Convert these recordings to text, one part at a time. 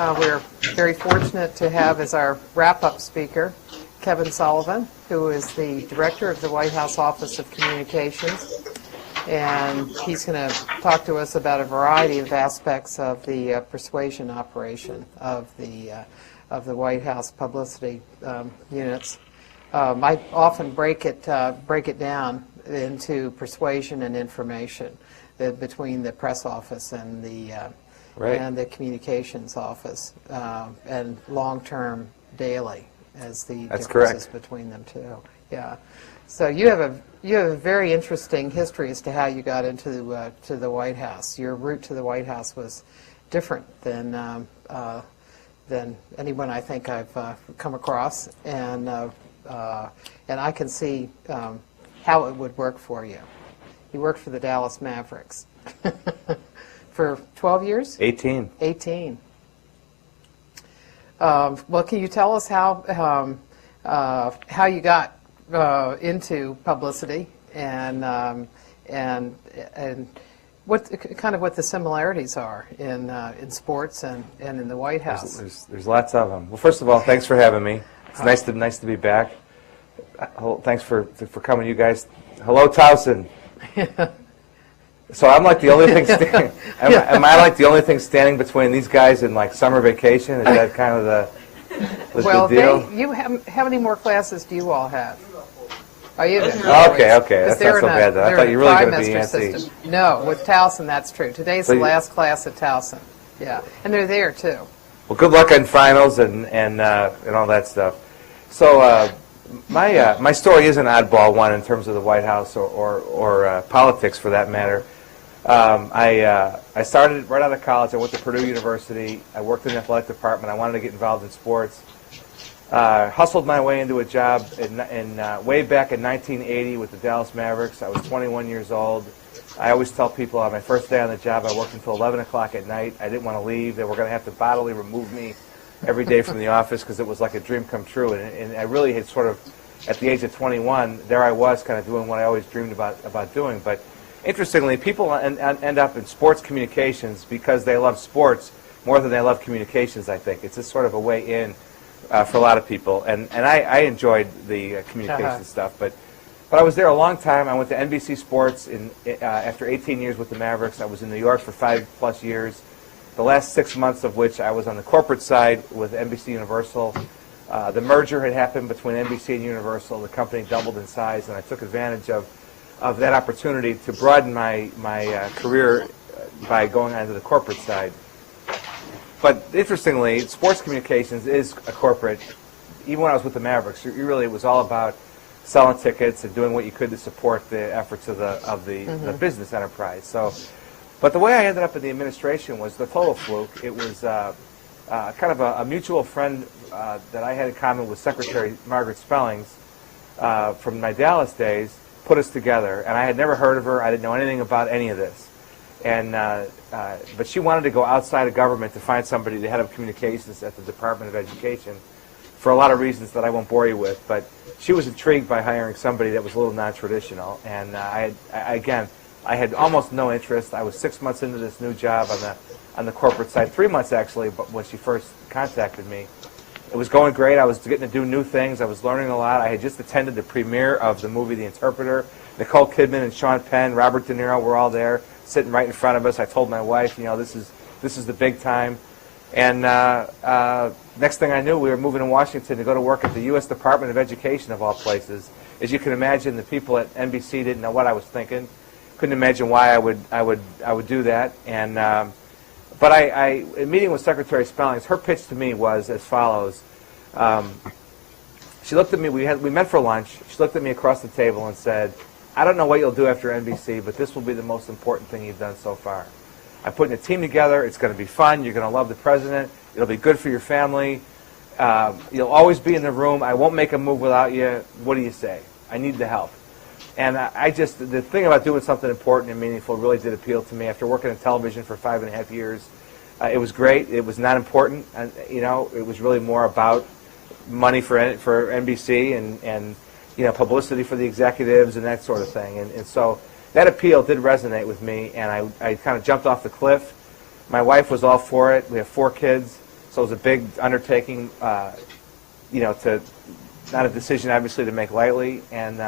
We're very fortunate to have as our wrap-up speaker Kevin Sullivan, who is the director of the White House Office of Communications, and he's going to talk to us about a variety of aspects of the persuasion operation of the White House publicity units. I often break it down into persuasion and information between the press office and the communications office, and long-term daily as the That's differences correct. between them too. Yeah. So you have a very interesting history as to how you got into to the White House. Your route to the White House was different than anyone I think I've come across, and I can see how it would work for you. You worked for the Dallas Mavericks for 12 years? 18. 18. Well, can you tell us how you got into publicity, and what the similarities are in sports and in the White House? There's lots of them. Well, first of all, thanks for having me. It's nice to be back. Thanks for coming, you guys. Hello, Towson. So I'm like the only thing. Am I like the only thing standing between these guys and like summer vacation? Is that kind of the deal? How many more classes do you all have? Are you? Okay, that's not so bad though. I thought you were really going to be antsy. No, with Towson, that's true. Today's the last class at Towson. Yeah, and they're there too. Well, good luck on finals and all that stuff. So my story is an oddball one in terms of the White House or politics for that matter. I started right out of college. I went to Purdue University. I worked in the athletic department. I wanted to get involved in sports. Hustled my way into a job way back in 1980 with the Dallas Mavericks. I was 21 years old. I always tell people on my first day on the job, I worked until 11 o'clock at night. I didn't want to leave. They were going to have to bodily remove me every day from the office because it was like a dream come true. And I really had sort of, at the age of 21, there I was kind of doing what I always dreamed about doing. But interestingly, people end up in sports communications because they love sports more than they love communications, I think. It's just sort of a way in for a lot of people. And I enjoyed the communications stuff. But I was there a long time. I went to NBC Sports after 18 years with the Mavericks. I was in New York for 5+ years, the last 6 months of which I was on the corporate side with NBC Universal. The merger had happened between NBC and Universal. The company doubled in size, and I took advantage of that opportunity to broaden my career by going onto the corporate side. But interestingly, sports communications is a corporate. Even when I was with the Mavericks, it was all about selling tickets and doing what you could to support the efforts of the business enterprise. So, but the way I ended up in the administration was the total fluke. It was kind of a mutual friend that I had in common with Secretary Margaret Spellings from my Dallas days put us together, and I had never heard of her. I didn't know anything about any of this, and but she wanted to go outside of government to find somebody, the head of communications at the Department of Education, for a lot of reasons that I won't bore you with. But she was intrigued by hiring somebody that was a little non-traditional, and I had almost no interest. I was 6 months into this new job on the corporate side, 3 months actually, but when she first contacted me. It was going great. I was getting to do new things. I was learning a lot. I had just attended the premiere of the movie The Interpreter. Nicole Kidman and Sean Penn, Robert De Niro were all there, sitting right in front of us. I told my wife, this is the big time. And next thing I knew, we were moving to Washington to go to work at the U.S. Department of Education, of all places. As you can imagine, the people at NBC didn't know what I was thinking. Couldn't imagine why I would do that. And but in meeting with Secretary Spellings, her pitch to me was as follows. She looked at me, we met for lunch, she looked at me across the table and said, I don't know what you'll do after NBC, but this will be the most important thing you've done so far. I'm putting a team together, it's going to be fun, you're going to love the president, it'll be good for your family, you'll always be in the room, I won't make a move without you, what do you say? I need the help. And the thing about doing something important and meaningful really did appeal to me. After working in television for 5.5 years, it was great. It was not important. And, it was really more about money for NBC and publicity for the executives and that sort of thing. And so that appeal did resonate with me, and I kind of jumped off the cliff. My wife was all for it. We have 4 kids. So it was a big undertaking, not a decision obviously to make lightly. And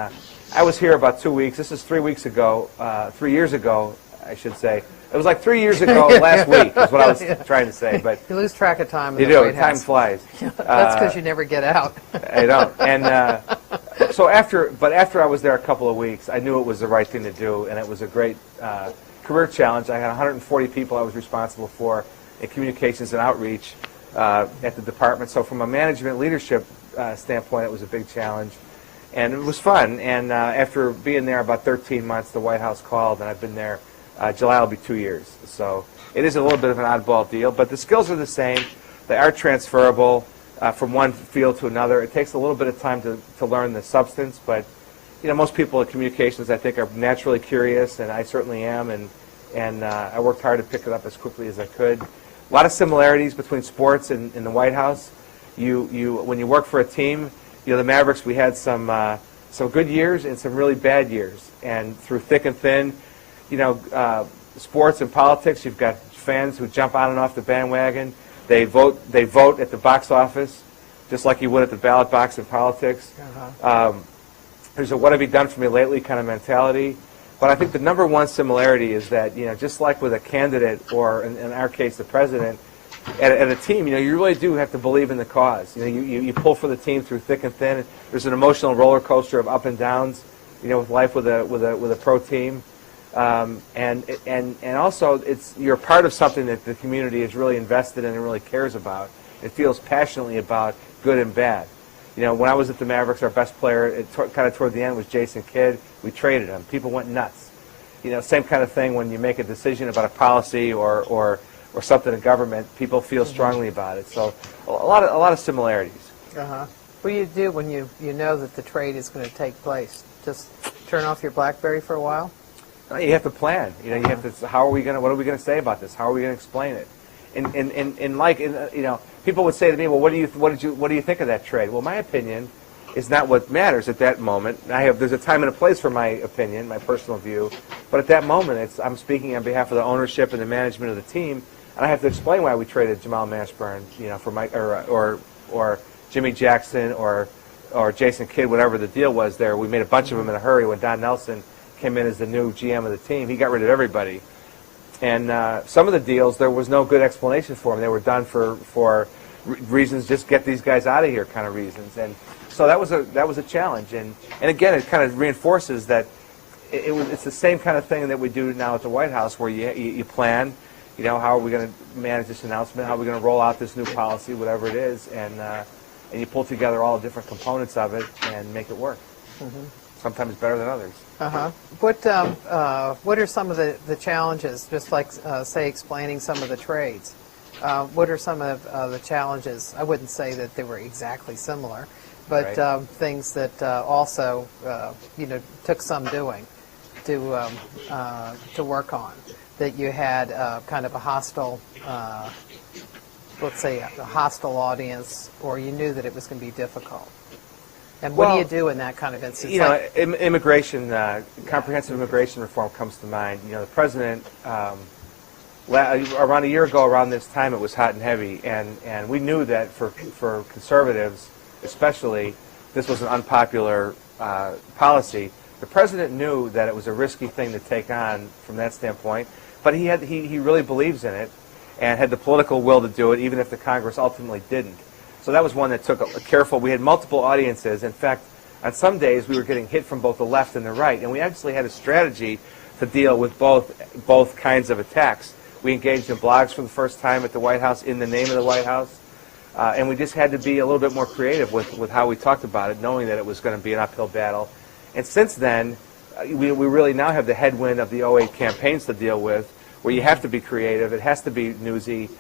I was here about 2 weeks. This is 3 weeks ago, 3 years ago, I should say. It was like 3 years ago last week is what I was trying to say. But you lose track of time in you the do. White Time House. flies. That's because you never get out. I don't. And so after I was there a couple of weeks, I knew it was the right thing to do, and it was a great career challenge. I had 140 people I was responsible for in communications and outreach at the department. So from a management leadership standpoint, it was a big challenge, and it was fun. And after being there about 13 months, the White House called, and I've been there. July will be 2 years. So it is a little bit of an oddball deal, but the skills are the same. They are transferable from one field to another. It takes a little bit of time to learn the substance, but most people in communications, I think, are naturally curious, and I certainly am, and I worked hard to pick it up as quickly as I could. A lot of similarities between sports and the White House. When you work for a team, the Mavericks, we had some good years and some really bad years, and through thick and thin, sports and politics, you've got fans who jump on and off the bandwagon. They vote at the box office, just like you would at the ballot box in politics. There's a what have you done for me lately kind of mentality. But I think the number one similarity is that, just like with a candidate, or in our case, the president, at a team, you really do have to believe in the cause. You pull for the team through thick and thin. There's an emotional roller coaster of up and downs, with life with a pro team. And also you're part of something that the community is really invested in and really cares about. It feels passionately about good and bad. When I was at the Mavericks, our best player, kind of toward the end, was Jason Kidd. We traded him. People went nuts. Same kind of thing when you make a decision about a policy or something in government. People feel strongly about it. So a lot of similarities. What do you do when you know that the trade is going to take place? Just turn off your BlackBerry for a while? You have to plan. You have to. What are we going to say about this? How are we going to explain it? People would say to me, "Well, what do you think of that trade?" Well, my opinion is not what matters at that moment. There's a time and a place for my opinion, my personal view, but at that moment, I'm speaking on behalf of the ownership and the management of the team, and I have to explain why we traded Jamal Mashburn, for Mike or Jimmy Jackson or Jason Kidd, whatever the deal was there. We made a bunch of them in a hurry when Don Nelson came in as the new GM of the team. He got rid of everybody. And some of the deals, there was no good explanation for them. They were done for reasons, just get these guys out of here kind of reasons. And so that was a challenge. And again, it kind of reinforces that it's the same kind of thing that we do now at the White House, where you plan, how are we going to manage this announcement, how are we going to roll out this new policy, whatever it is, and you pull together all the different components of it and make it work. Sometimes better than others. What are some of the challenges, just like, say, explaining some of the trades? What are some of the challenges? I wouldn't say that they were exactly similar, but right. Things that also, took some doing to work on, that you had kind of a hostile, let's say a hostile audience, or you knew that it was going to be difficult. And what do you do in that kind of instance? Immigration, comprehensive immigration reform comes to mind. The president, around a year ago, around this time, it was hot and heavy, and we knew that for conservatives, especially, this was an unpopular policy. The president knew that it was a risky thing to take on from that standpoint, but he really believes in it and had the political will to do it, even if the Congress ultimately didn't. So that was one that took a careful. We had multiple audiences. In fact, on some days we were getting hit from both the left and the right, and we actually had a strategy to deal with both kinds of attacks. We engaged in blogs for the first time at the White House in the name of the White House, and we just had to be a little bit more creative with how we talked about it, knowing that it was going to be an uphill battle. And since then, we really now have the headwind of the 2008 campaigns to deal with, where you have to be creative. It has to be newsy.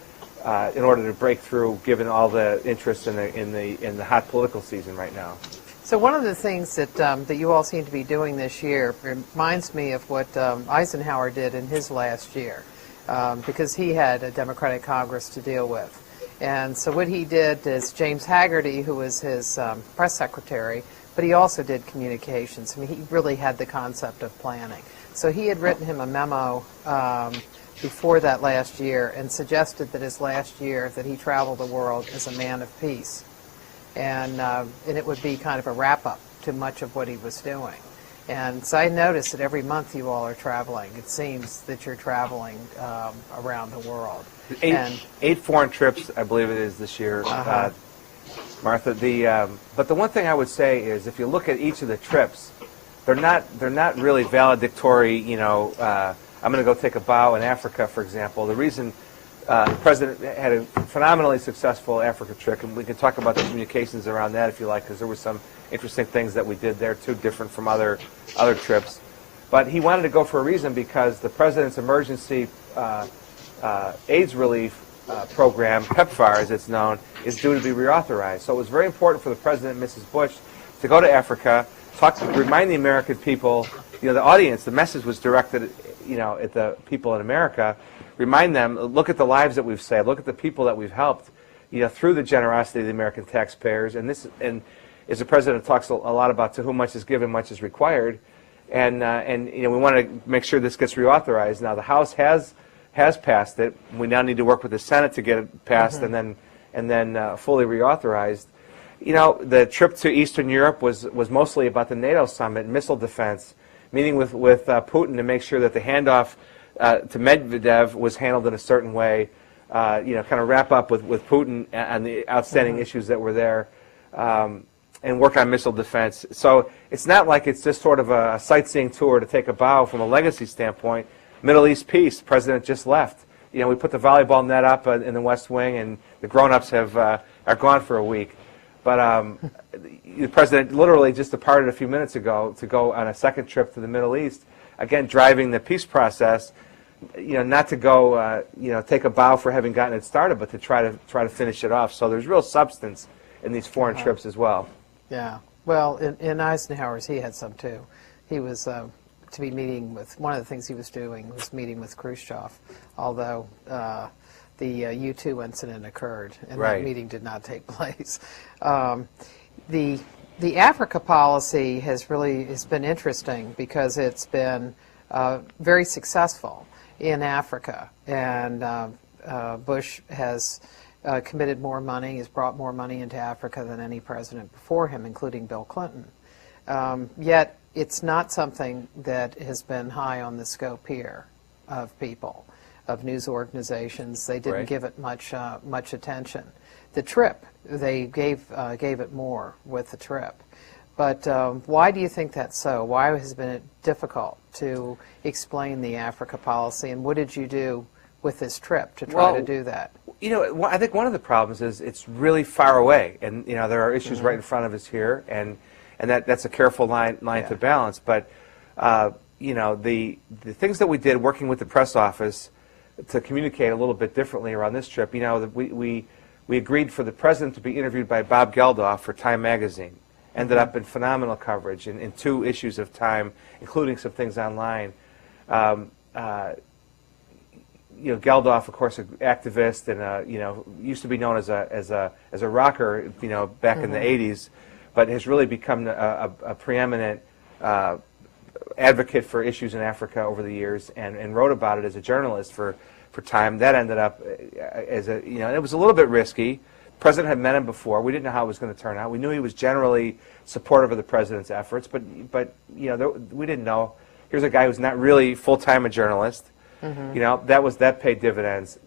In order to break through, given all the interest in the hot political season right now. So one of the things that you all seem to be doing this year reminds me of what Eisenhower did in his last year, because he had a Democratic Congress to deal with. And so what he did is James Haggerty, who was his press secretary, but he also did communications. I mean, he really had the concept of planning. So he had written him a memo before that last year and suggested that his last year that he traveled the world as a man of peace. And it would be kind of a wrap-up to much of what he was doing. And so I noticed that every month you all are traveling. It seems that you're traveling around the world. Eight foreign trips, I believe it is, this year, Martha. But the one thing I would say is, if you look at each of the trips, they're not really valedictory. You know, I'm going to go take a bow in Africa, for example. The reason the president had a phenomenally successful Africa trip, and we can talk about the communications around that if you like, because there were some interesting things that we did there too, different from other trips. But he wanted to go for a reason, because the president's emergency AIDS relief program, PEPFAR as it's known, is due to be reauthorized. So it was very important for the president and Mrs. Bush to go to Africa, remind the American people, you know, the audience, the message was directed, you know, at the people in America, remind them, look at the lives that we've saved, look at the people that we've helped, you know, through the generosity of the American taxpayers. And as the president talks a lot about, to whom much is given, much is required. And you know, we want to make sure this gets reauthorized. Now the House has passed it. We now need to work with the Senate to get it passed and then fully reauthorized. You know, the trip to Eastern Europe was mostly about the NATO summit, missile defense, meeting with Putin to make sure that the handoff to Medvedev was handled in a certain way. You know, kind of wrap up with Putin and the outstanding issues that were there. And work on missile defense. So it's not like it's just sort of a sightseeing tour to take a bow from a legacy standpoint. Middle East peace, the president just left. You know, we put the volleyball net up in the West Wing, and the grown-ups are gone for a week. But the president literally just departed a few minutes ago to go on a second trip to the Middle East, again driving the peace process. You know, not to go, you know, take a bow for having gotten it started, but to try to finish it off. So there's real substance in these foreign trips as well. Yeah. Well, in Eisenhower's, he had some too. He was to be meeting with, one of the things he was doing was meeting with Khrushchev, although the U-2 incident occurred, and that meeting did not take place. The Africa policy has been interesting because it's been very successful in Africa, and Bush has committed more money, has brought more money into Africa than any president before him, including Bill Clinton. Yet it's not something that has been high on the scope here of people, of news organizations. They didn't give it much attention. The trip, they gave it more with the trip. But why do you think that's so? Why has it been difficult to explain the Africa policy, and what did you do with this trip to try to do that? You know, I think one of the problems is it's really far away, and you know, there are issues right in front of us here, and that's a careful line to balance. But you know, the things that we did working with the press office to communicate a little bit differently around this trip, you know, we agreed for the president to be interviewed by Bob Geldof for Time magazine. Ended up in phenomenal coverage in 2 issues of Time, including some things online. You know, Geldof, of course, an activist, and you know, used to be known as a rocker, you know, back in the '80s, but has really become a preeminent advocate for issues in Africa over the years, and wrote about it as a journalist for Time. That ended up as a, you know, and it was a little bit risky. The president had met him before. We didn't know how it was going to turn out. We knew he was generally supportive of the president's efforts, but you know, we didn't know. Here's a guy who's not really full-time a journalist. You know, that paid dividends.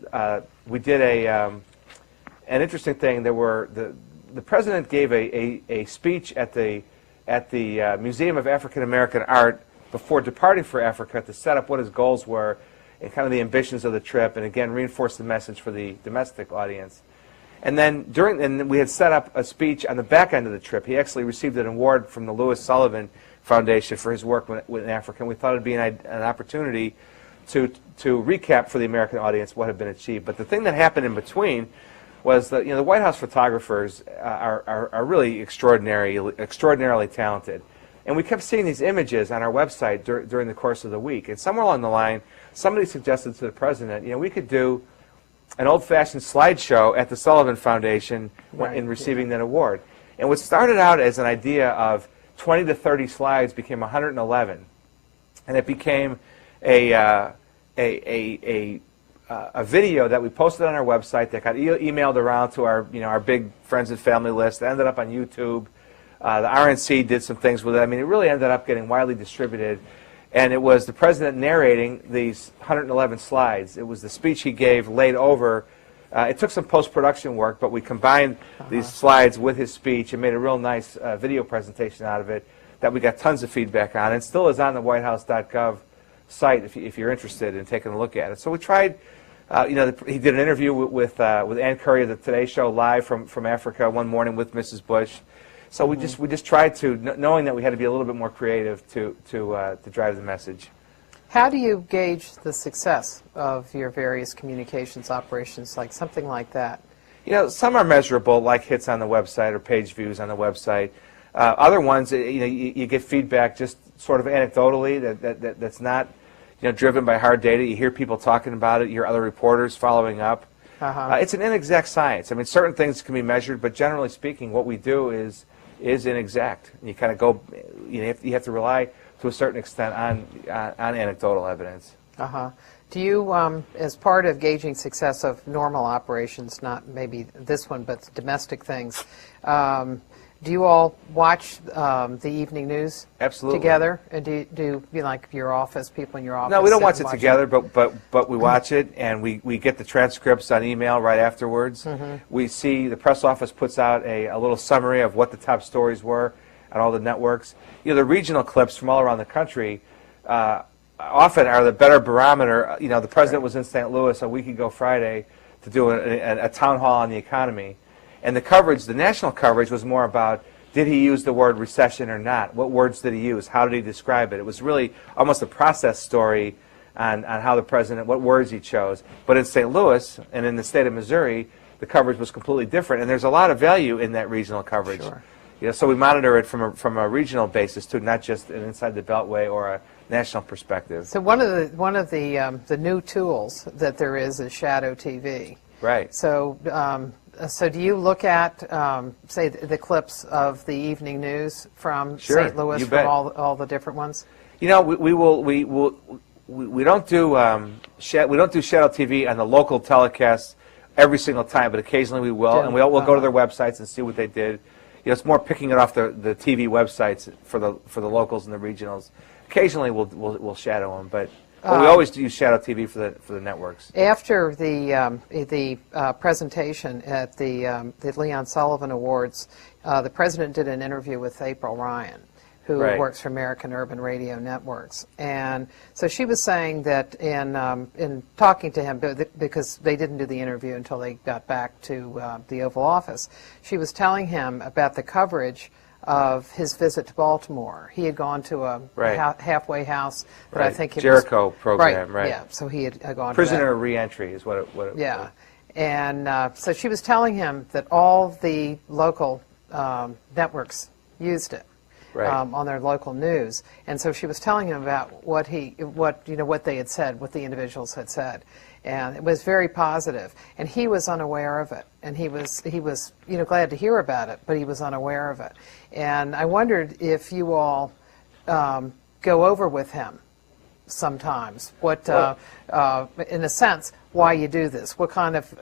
We did an interesting thing. There were the president gave a speech at the Museum of African American Art before departing for Africa to set up what his goals were and kind of the ambitions of the trip, and again reinforce the message for the domestic audience. And then we had set up a speech on the back end of the trip. He actually received an award from the Sullivan Foundation for his work in Africa, and we thought it'd be an opportunity to recap for the American audience what had been achieved. But the thing that happened in between was that, you know, the White House photographers are really extraordinarily talented. And we kept seeing these images on our website during the course of the week. And somewhere along the line, somebody suggested to the president, you know, we could do an old-fashioned slideshow at the Sullivan Foundation in receiving that award. And what started out as an idea of 20 to 30 slides became 111. And it became a a video that we posted on our website that got emailed around to our our big friends and family list. It ended up on YouTube. The RNC did some things with it. I mean, it really ended up getting widely distributed. And it was the president narrating these 111 slides. It was the speech he gave laid over. It took some post-production work, but we combined these slides with his speech and made a real nice video presentation out of it that we got tons of feedback on. And still is on the whitehouse.gov site if you're interested in taking a look at it. So we tried, he did an interview with Ann Curry of the Today Show live from Africa one morning with Mrs. Bush. So we just tried to, knowing that we had to be a little bit more creative to drive the message. How do you gauge the success of your various communications operations, like something like that? Some are measurable, like hits on the website or page views on the website. Other ones, you get feedback just sort of anecdotally that's not driven by hard data. You hear people talking about it. You hear other reporters following up. It's an inexact science. I mean, certain things can be measured, but generally speaking, what we do is inexact. You kind of go, you have to rely to a certain extent on anecdotal evidence. Do you, as part of gauging success of normal operations, not maybe this one, but domestic things, do you all watch the evening news Absolutely. together? And do you like your office, people in your office? No, we don't watch it together, but we watch it, and we get the transcripts on email right afterwards. We see the press office puts out a little summary of what the top stories were on all the networks. The regional clips from all around the country often are the better barometer. The president was in St. Louis a week ago Friday to do a town hall on the economy. And the coverage, the national coverage, was more about, did he use the word recession or not? What words did he use? How did he describe it? It was really almost a process story on how the president, what words he chose. But in St. Louis and in the state of Missouri, the coverage was completely different. And there's a lot of value in that regional coverage. Sure. So we monitor it from a regional basis too, not just an inside the Beltway or a national perspective. So one of the new tools that there is shadow TV. Right. So do you look at, say, the clips of the evening news from Sure, St. Louis, you from bet. all the different ones? We don't do shadow TV on the local telecasts every single time, but occasionally we will, and we'll go to their websites and see what they did. It's more picking it off the TV websites for the locals and the regionals. Occasionally we'll shadow them, but we always do use shadow TV for the networks. After the presentation at the Leon Sullivan Awards, the president did an interview with April Ryan, who works for American Urban Radio Networks, and so she was saying that in talking to him, because they didn't do the interview until they got back to the Oval Office, she was telling him about the coverage of his visit to Baltimore. He had gone to a halfway house that I think it Jericho was, program, right? Yeah, so he had gone Prisoner to reentry is what it yeah, and so she was telling him that all the local networks used it. On their local news, and so she was telling him about what they had said, what the individuals had said, and it was very positive. And he was unaware of it, and he was glad to hear about it, but he was unaware of it. And I wondered if you all go over with him sometimes what, in a sense, why you do this. What kind of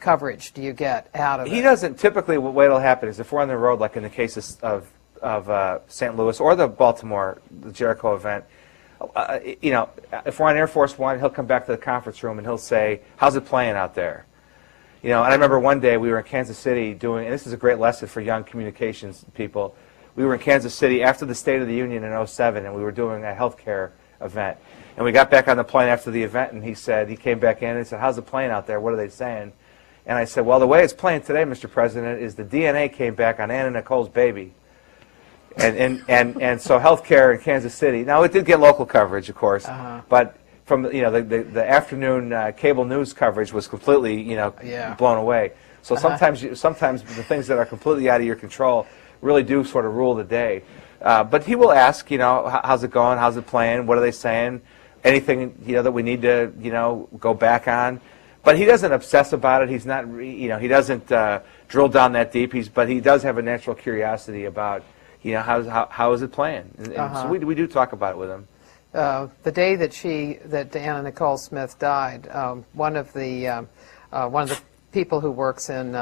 coverage do you get out of it? He doesn't. Typically, what will happen is if we're on the road, like in the case of St. Louis or the Baltimore, the Jericho event, if we're on Air Force One, he'll come back to the conference room and he'll say, "How's it playing out there?" And I remember one day we were in Kansas City doing, and this is a great lesson for young communications people. We were in Kansas City after the State of the Union in '07, and we were doing a healthcare event. And we got back on the plane after the event, and he came back in and said, "How's it playing out there? What are they saying?" And I said, "Well, the way it's playing today, Mr. President, is the DNA came back on Anna Nicole's baby." And so healthcare in Kansas City. Now, it did get local coverage, of course, but from the afternoon cable news coverage was completely blown away. So sometimes the things that are completely out of your control really do sort of rule the day. But he will ask, how's it going? How's it playing? What are they saying? Anything that we need to go back on? But he doesn't obsess about it. He's not, he doesn't drill down that deep. But he does have a natural curiosity about, how is it playing? And so we do talk about it with him. the day that Anna Nicole Smith died, one of the people who works in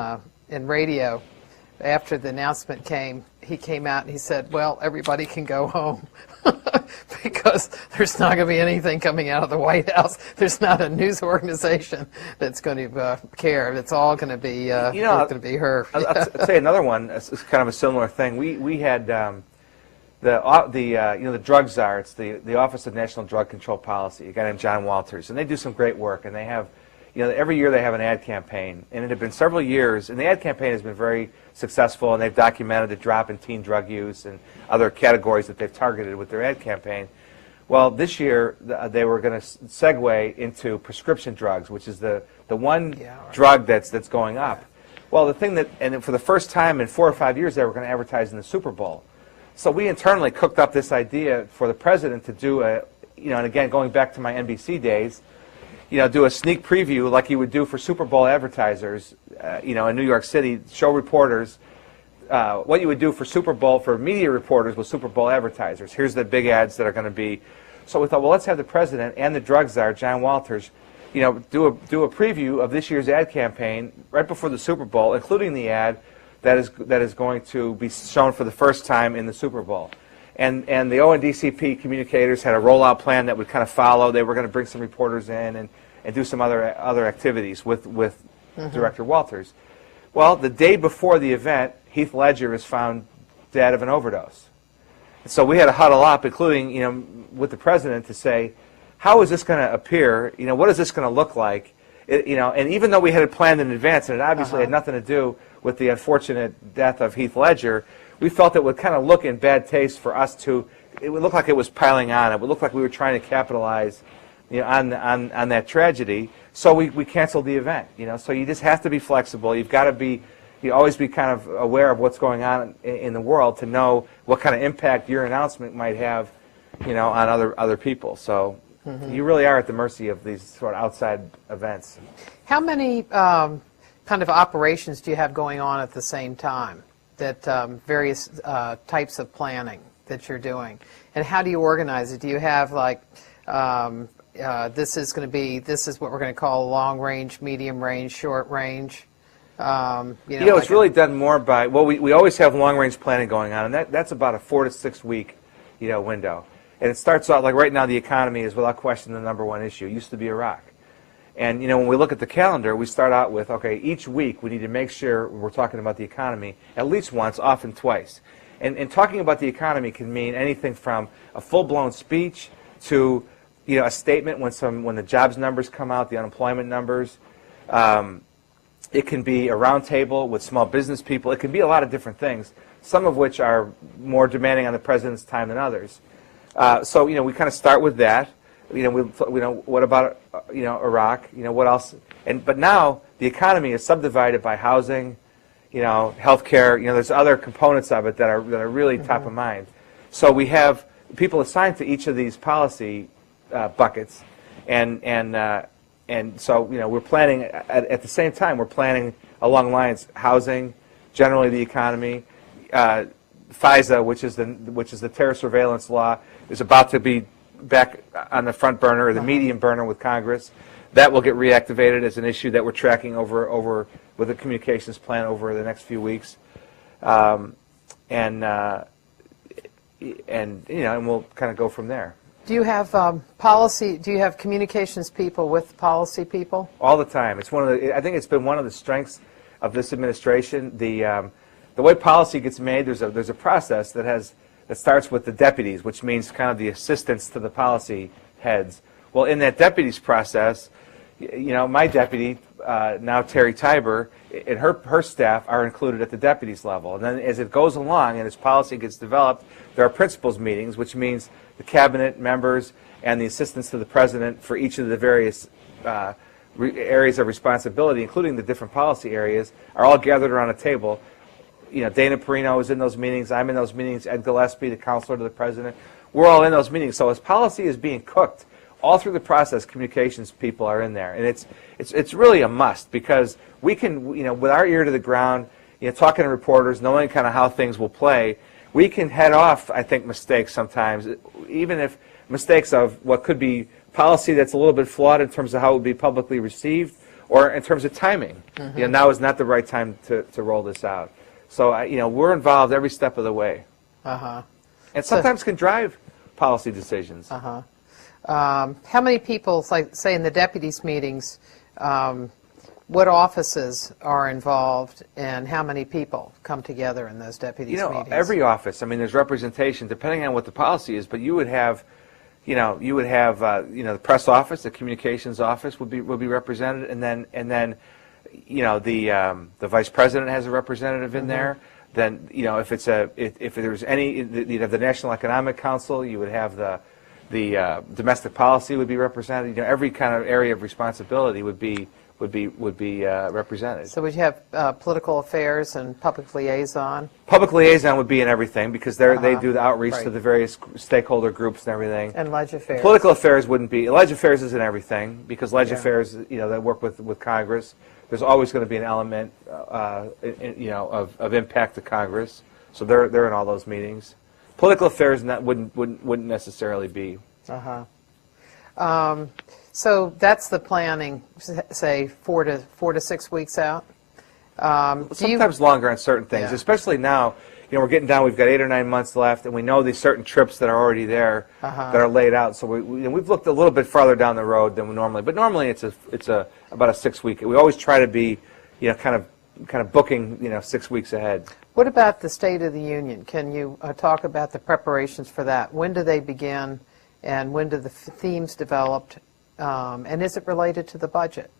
radio, after the announcement came, he came out and he said, "Well, everybody can go home." Because there's not going to be anything coming out of the White House. There's not a news organization that's going to care. It's all going to be going to be her. I'll tell you another one. It's kind of a similar thing. We had the drug czar. It's the Office of National Drug Control Policy. A guy named John Walters, and they do some great work. And they have, every year they have an ad campaign, and it had been several years. And the ad campaign has been very successful, and they've documented the drop in teen drug use and other categories that they've targeted with their ad campaign. Well, this year they were going to segue into prescription drugs, which is the one drug that's going up. Well, the thing and for the first time in 4 or 5 years, they were going to advertise in the Super Bowl. So we internally cooked up this idea for the president to do and again, going back to my NBC days, do a sneak preview like you would do for Super Bowl advertisers, in New York City, show reporters what you would do for Super Bowl for media reporters with Super Bowl advertisers. Here's the big ads that are going to be. So we thought, well, let's have the president and the drug czar, John Walters, do a preview of this year's ad campaign right before the Super Bowl, including the ad that is going to be shown for the first time in the Super Bowl. And the ONDCP communicators had a rollout plan that would kind of follow. They were going to bring some reporters in and do some other activities with Director Walters. Well, the day before the event, Heath Ledger is found dead of an overdose. So we had to huddle up, including with the president, to say, how is this going to appear? What is this going to look like? And even though we had it planned in advance, and it obviously had nothing to do with the unfortunate death of Heath Ledger, we felt it would kind of look in bad taste for us to. It would look like it was piling on. It would look like we were trying to capitalize, on that tragedy. So we canceled the event. So you just have to be flexible. You've got to be. You always be kind of aware of what's going on in the world to know what kind of impact your announcement might have, on other people. So you really are at the mercy of these sort of outside events. How many kind of operations do you have going on at the same time? That various types of planning that you're doing, and how do you organize it? Do you have like this is what we're going to call long range, medium range, short range? It's really done more by, we always have long-range planning going on, and that's about a 4 to 6 week, window. And it starts out, like right now, the economy is without question the #1 issue. It used to be Iraq. And, when we look at the calendar, we start out with, okay, each week we need to make sure we're talking about the economy at least once, often twice. And talking about the economy can mean anything from a full-blown speech to, a statement when the jobs numbers come out, the unemployment numbers. It can be a roundtable with small business people. It can be a lot of different things, some of which are more demanding on the president's time than others. So, we kind of start with that. What about, Iraq? What else? But now the economy is subdivided by housing, healthcare. There's other components of it that are really top of mind. So we have people assigned to each of these policy buckets, and so, we're planning at the same time. We're planning along lines housing, generally the economy. FISA, which is the terror surveillance law, is about to be back on the front burner or the medium burner with Congress. That will get reactivated as an issue that we're tracking over with a communications plan over the next few weeks, and we'll kind of go from there. Do you have policy? Do you have communications people with policy people? All the time. It's I think it's been one of the strengths of this administration. The way policy gets made, there's a process that starts with the deputies, which means kind of the assistants to the policy heads. Well, in that deputies process, my deputy now Terry Tiber and her staff are included at the deputies level. And then as it goes along and as policy gets developed, there are principals meetings, which means the cabinet members and the assistants to the president for each of the various areas of responsibility, including the different policy areas, are all gathered around a table. Dana Perino is in those meetings. I'm in those meetings. Ed Gillespie, the counselor to the president. We're all in those meetings. So as policy is being cooked, all through the process, communications people are in there, and it's really a must because we can, with our ear to the ground, talking to reporters, knowing kind of how things will play, we can head off, I think, mistakes sometimes, even if mistakes of what could be policy that's a little bit flawed in terms of how it would be publicly received, or in terms of timing. Now is not the right time to roll this out. So we're involved every step of the way, and sometimes can drive policy decisions. How many people, like say in the deputies meetings, what offices are involved, and how many people come together in those deputies meetings? Every office. I mean, there's representation depending on what the policy is, but you would have, the press office, the communications office would be represented, and then, the vice president has a representative in there. Then, if there's any, you'd have the National Economic Council. You would have the domestic policy would be represented. Every kind of area of responsibility would be represented. So would you have political affairs and public liaison? Public liaison would be in everything, because they do the outreach to the various stakeholder groups and everything. And ledge affairs. Political affairs wouldn't be. Ledge affairs isn't everything, because ledge affairs, they work with Congress. There's always going to be an element, of impact to Congress. So they're in all those meetings. Political affairs wouldn't necessarily be. So that's the planning, say 4 to 6 weeks out. Sometimes longer on certain things, especially now. We're getting down. We've got 8 or 9 months left, and we know these certain trips that are already there that are laid out. So we've looked a little bit farther down the road than we normally. But normally it's about a 6 week. We always try to be, kind of booking, 6 weeks ahead. What about the State of the Union? Can you talk about the preparations for that? When do they begin, and when do the themes develop? And is it related to the budget?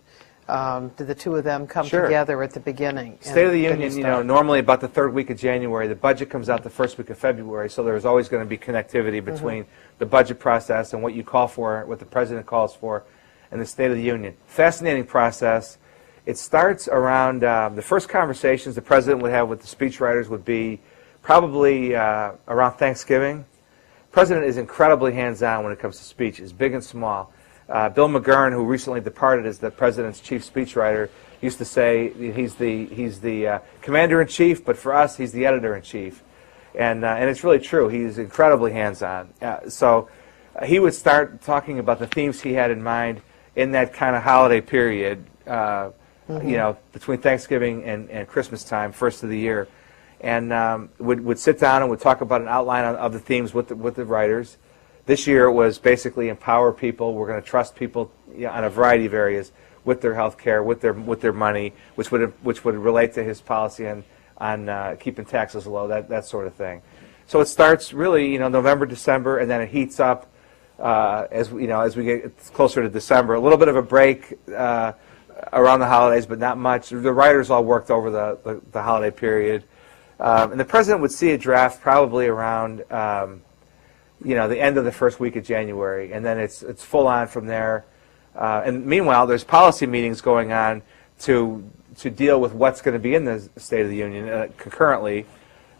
Do the two of them come together at the beginning? State of the Union, normally about the 3rd week of January. The budget comes out the 1st week of February, so there's always going to be connectivity between the budget process and what you call for, what the President calls for, and the State of the Union. Fascinating process. It starts around the first conversations the President would have with the speechwriters would be probably around Thanksgiving. The President is incredibly hands-on when it comes to speeches, big and small. Bill McGurn, who recently departed as the President's chief speechwriter, used to say he's the commander-in-chief, but for us, he's the editor-in-chief. And it's really true. He's incredibly hands-on. So he would start talking about the themes he had in mind in that kind of holiday period, between Thanksgiving and Christmas time, first of the year. And would sit down and would talk about an outline of the themes with the writers. This year it was basically empower people. We're going to trust people on a variety of areas with their health care, with their money, which would relate to his policy on keeping taxes low, that sort of thing. So it starts really November, December, and then it heats up as we get closer to December. A little bit of a break around the holidays, but not much. The writers all worked over the holiday period, and the President would see a draft probably around the end of the 1st week of January, and then it's full on from there. And meanwhile, there's policy meetings going on to deal with what's going to be in the State of the Union concurrently.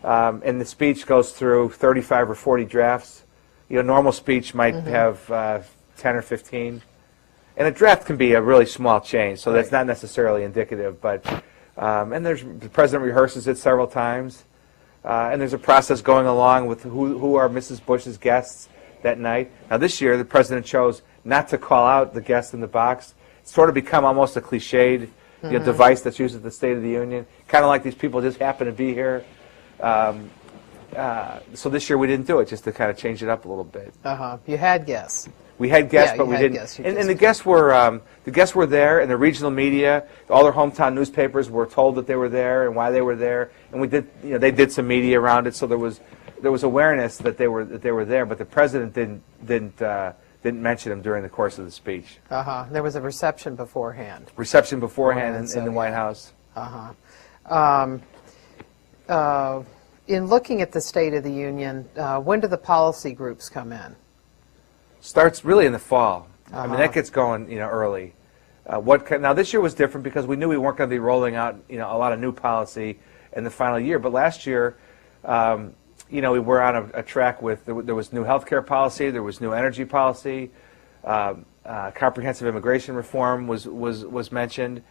And the speech goes through 35 or 40 drafts. Normal speech might have 10 or 15. And a draft can be a really small change, so that's not necessarily indicative. But and the President rehearses it several times. And there's a process going along with who are Mrs. Bush's guests that night. Now this year, the President chose not to call out the guests in the box. It's sort of become almost a cliched device that's used at the State of the Union, kind of like these people just happen to be here. So this year we didn't do it, just to kind of change it up a little bit. You had guests. We had guests, but we didn't. And the guests were there, and the regional media, all their hometown newspapers were told that they were there and why they were there. And we did, they did some media around it, so there was awareness that they were there. But the President didn't mention them during the course of the speech. There was a reception beforehand. In the White House. In looking at the State of the Union, when do the policy groups come in? Starts really in the fall. I mean, that gets going, early. Now this year was different because we knew we weren't going to be rolling out, a lot of new policy in the final year. But last year, we were on a track with there was new health care policy, there was new energy policy, comprehensive immigration reform was mentioned.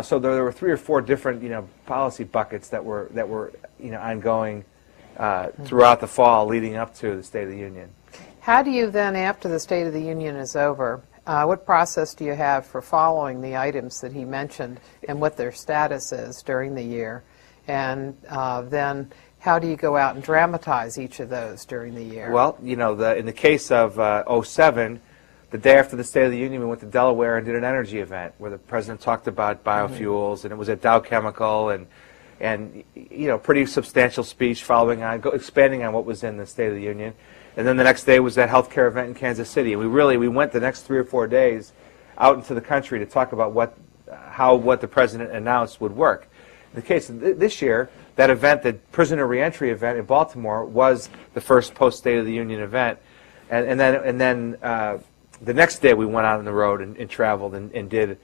So there were 3 or 4 different, policy buckets that were ongoing throughout the fall leading up to the State of the Union. How do you then, after the State of the Union is over, what process do you have for following the items that he mentioned and what their status is during the year? And then how do you go out and dramatize each of those during the year? Well, you know, in the case of '07, the day after the State of the Union, we went to Delaware and did an energy event where the president talked about biofuels, and it was at Dow Chemical, and you know, pretty substantial speech following on, expanding on what was in the State of the Union. And then the next day was that healthcare event in Kansas City. And we went the next 3 or 4 days out into the country to talk about how what the president announced would work. In the case of this year, that event, the prisoner reentry event in Baltimore, was the first post-State of the Union event. And then the next day we went out on the road and traveled and did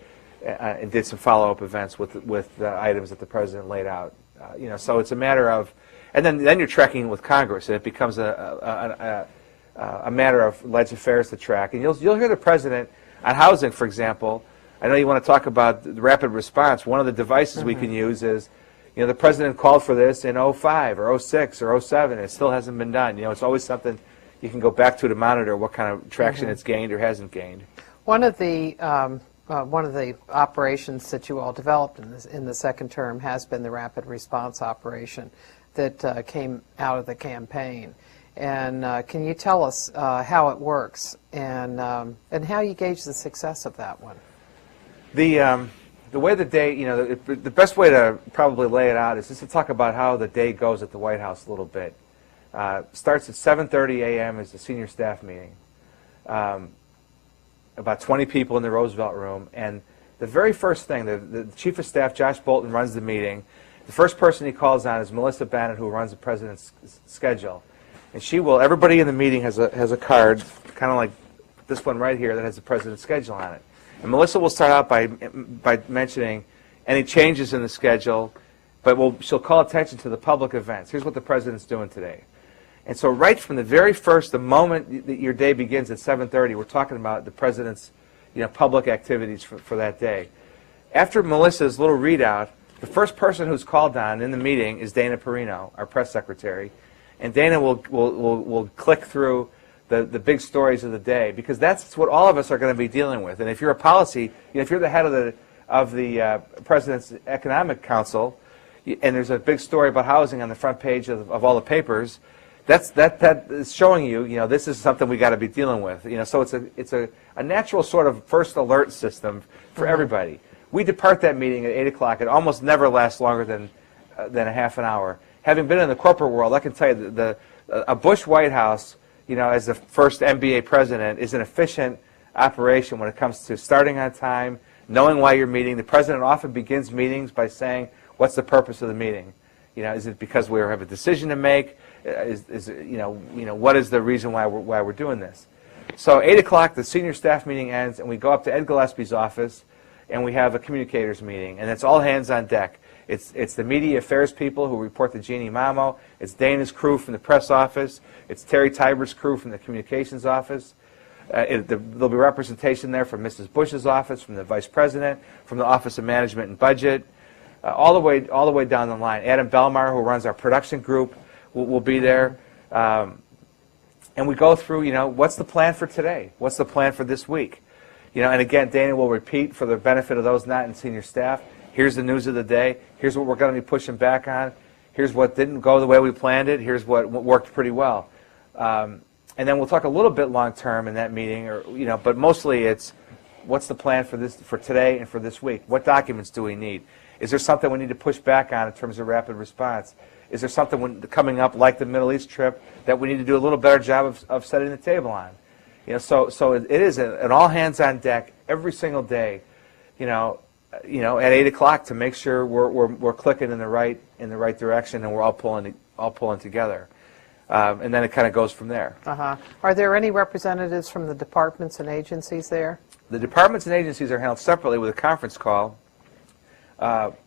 some follow-up events with the items that the president laid out. You know, so it's a matter of, and then you're tracking with Congress, and it becomes a matter of alleged affairs to track. And you'll hear the president on housing, for example. I know you want to talk about the rapid response. One of the devices we can use is, you know, the president called for this in '05 or '06 or '07. It still hasn't been done. You know, it's always something you can go back to monitor what kind of traction it's gained or hasn't gained. One of the operations that you all developed in the second term has been the rapid response operation that came out of the campaign. And can you tell us how it works and how you gauge the success of that one? The way the day, you know, the best way to probably lay it out is just to talk about how the day goes at the White House a little bit. Starts at 7:30 a.m. is the senior staff meeting. About 20 people in the Roosevelt Room, and the very first thing, the Chief of Staff, Josh Bolton, runs the meeting. The first person he calls on is Melissa Bennett, who runs the president's schedule. And everybody in the meeting has a card, kind of like this one right here, that has the president's schedule on it. And Melissa will start out by mentioning any changes in the schedule, but she'll call attention to the public events. Here's what the president's doing today. And so right from the very first, the moment that your day begins at 7:30, we're talking about the president's, you know, public activities for that day. After Melissa's little readout, the first person who's called on in the meeting is Dana Perino, our press secretary. And Dana will click through the big stories of the day, because that's what all of us are going to be dealing with. And if you're a policy, you know, if you're the head of the President's Economic Council, and there's a big story about housing on the front page of all the papers, that is showing you, you know, this is something we got to be dealing with. You know, so it's a natural sort of first alert system for everybody. We depart that meeting at 8 o'clock. It almost never lasts longer than a half an hour. Having been in the corporate world, I can tell you a Bush White House, you know, as the first NBA president, is an efficient operation when it comes to starting on time, knowing why you're meeting. The president often begins meetings by saying, "What's the purpose of the meeting? You know, is it because we have a decision to make? Is you know, what is the reason why we're doing this?" So 8 o'clock, the senior staff meeting ends, and we go up to Ed Gillespie's office, and we have a communicators meeting, and it's all hands on deck. It's the media affairs people who report to Jeannie Mamo. It's Dana's crew from the press office. It's Terry Tiber's crew from the communications office. There'll be representation there from Mrs. Bush's office, from the vice president, from the Office of Management and Budget, all the way down the line. Adam Belmar, who runs our production group, will be there. And we go through, you know, what's the plan for today? What's the plan for this week? You know, and again, Dana will repeat for the benefit of those not in senior staff. Here's the news of the day. Here's what we're going to be pushing back on. Here's what didn't go the way we planned it. Here's what worked pretty well. And then we'll talk a little bit long term in that meeting, or you know, but mostly it's what's the plan for today and for this week? What documents do we need? Is there something we need to push back on in terms of rapid response? Is there something coming up like the Middle East trip that we need to do a little better job of setting the table on? You know, so it is an all hands on deck every single day. You know, at 8 o'clock to make sure we're clicking in the right direction and we're all pulling together, and then it kind of goes from there. Are there any representatives from the departments and agencies there? The departments and agencies are handled separately with a conference call.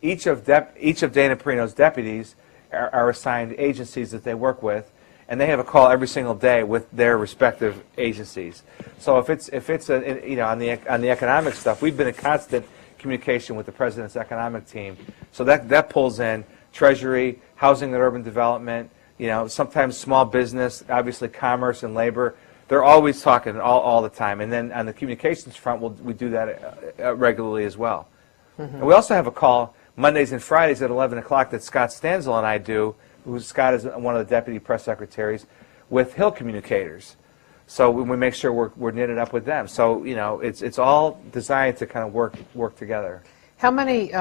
Each of Dana Perino's deputies are assigned agencies that they work with, and they have a call every single day with their respective agencies. So if it's on the economic stuff, we've been in constant communication with the president's economic team. So that pulls in Treasury, Housing and Urban Development, you know, sometimes small business, obviously commerce and labor. they're always talking all the time. And then on the communications front, we do that regularly as well. And we also have a call Mondays and Fridays at 11 o'clock that Scott Stanzel and I do, Scott is one of the deputy press secretaries, with Hill communicators. So we make sure we're knitted up with them. So, you know, it's all designed to kind of work together. How many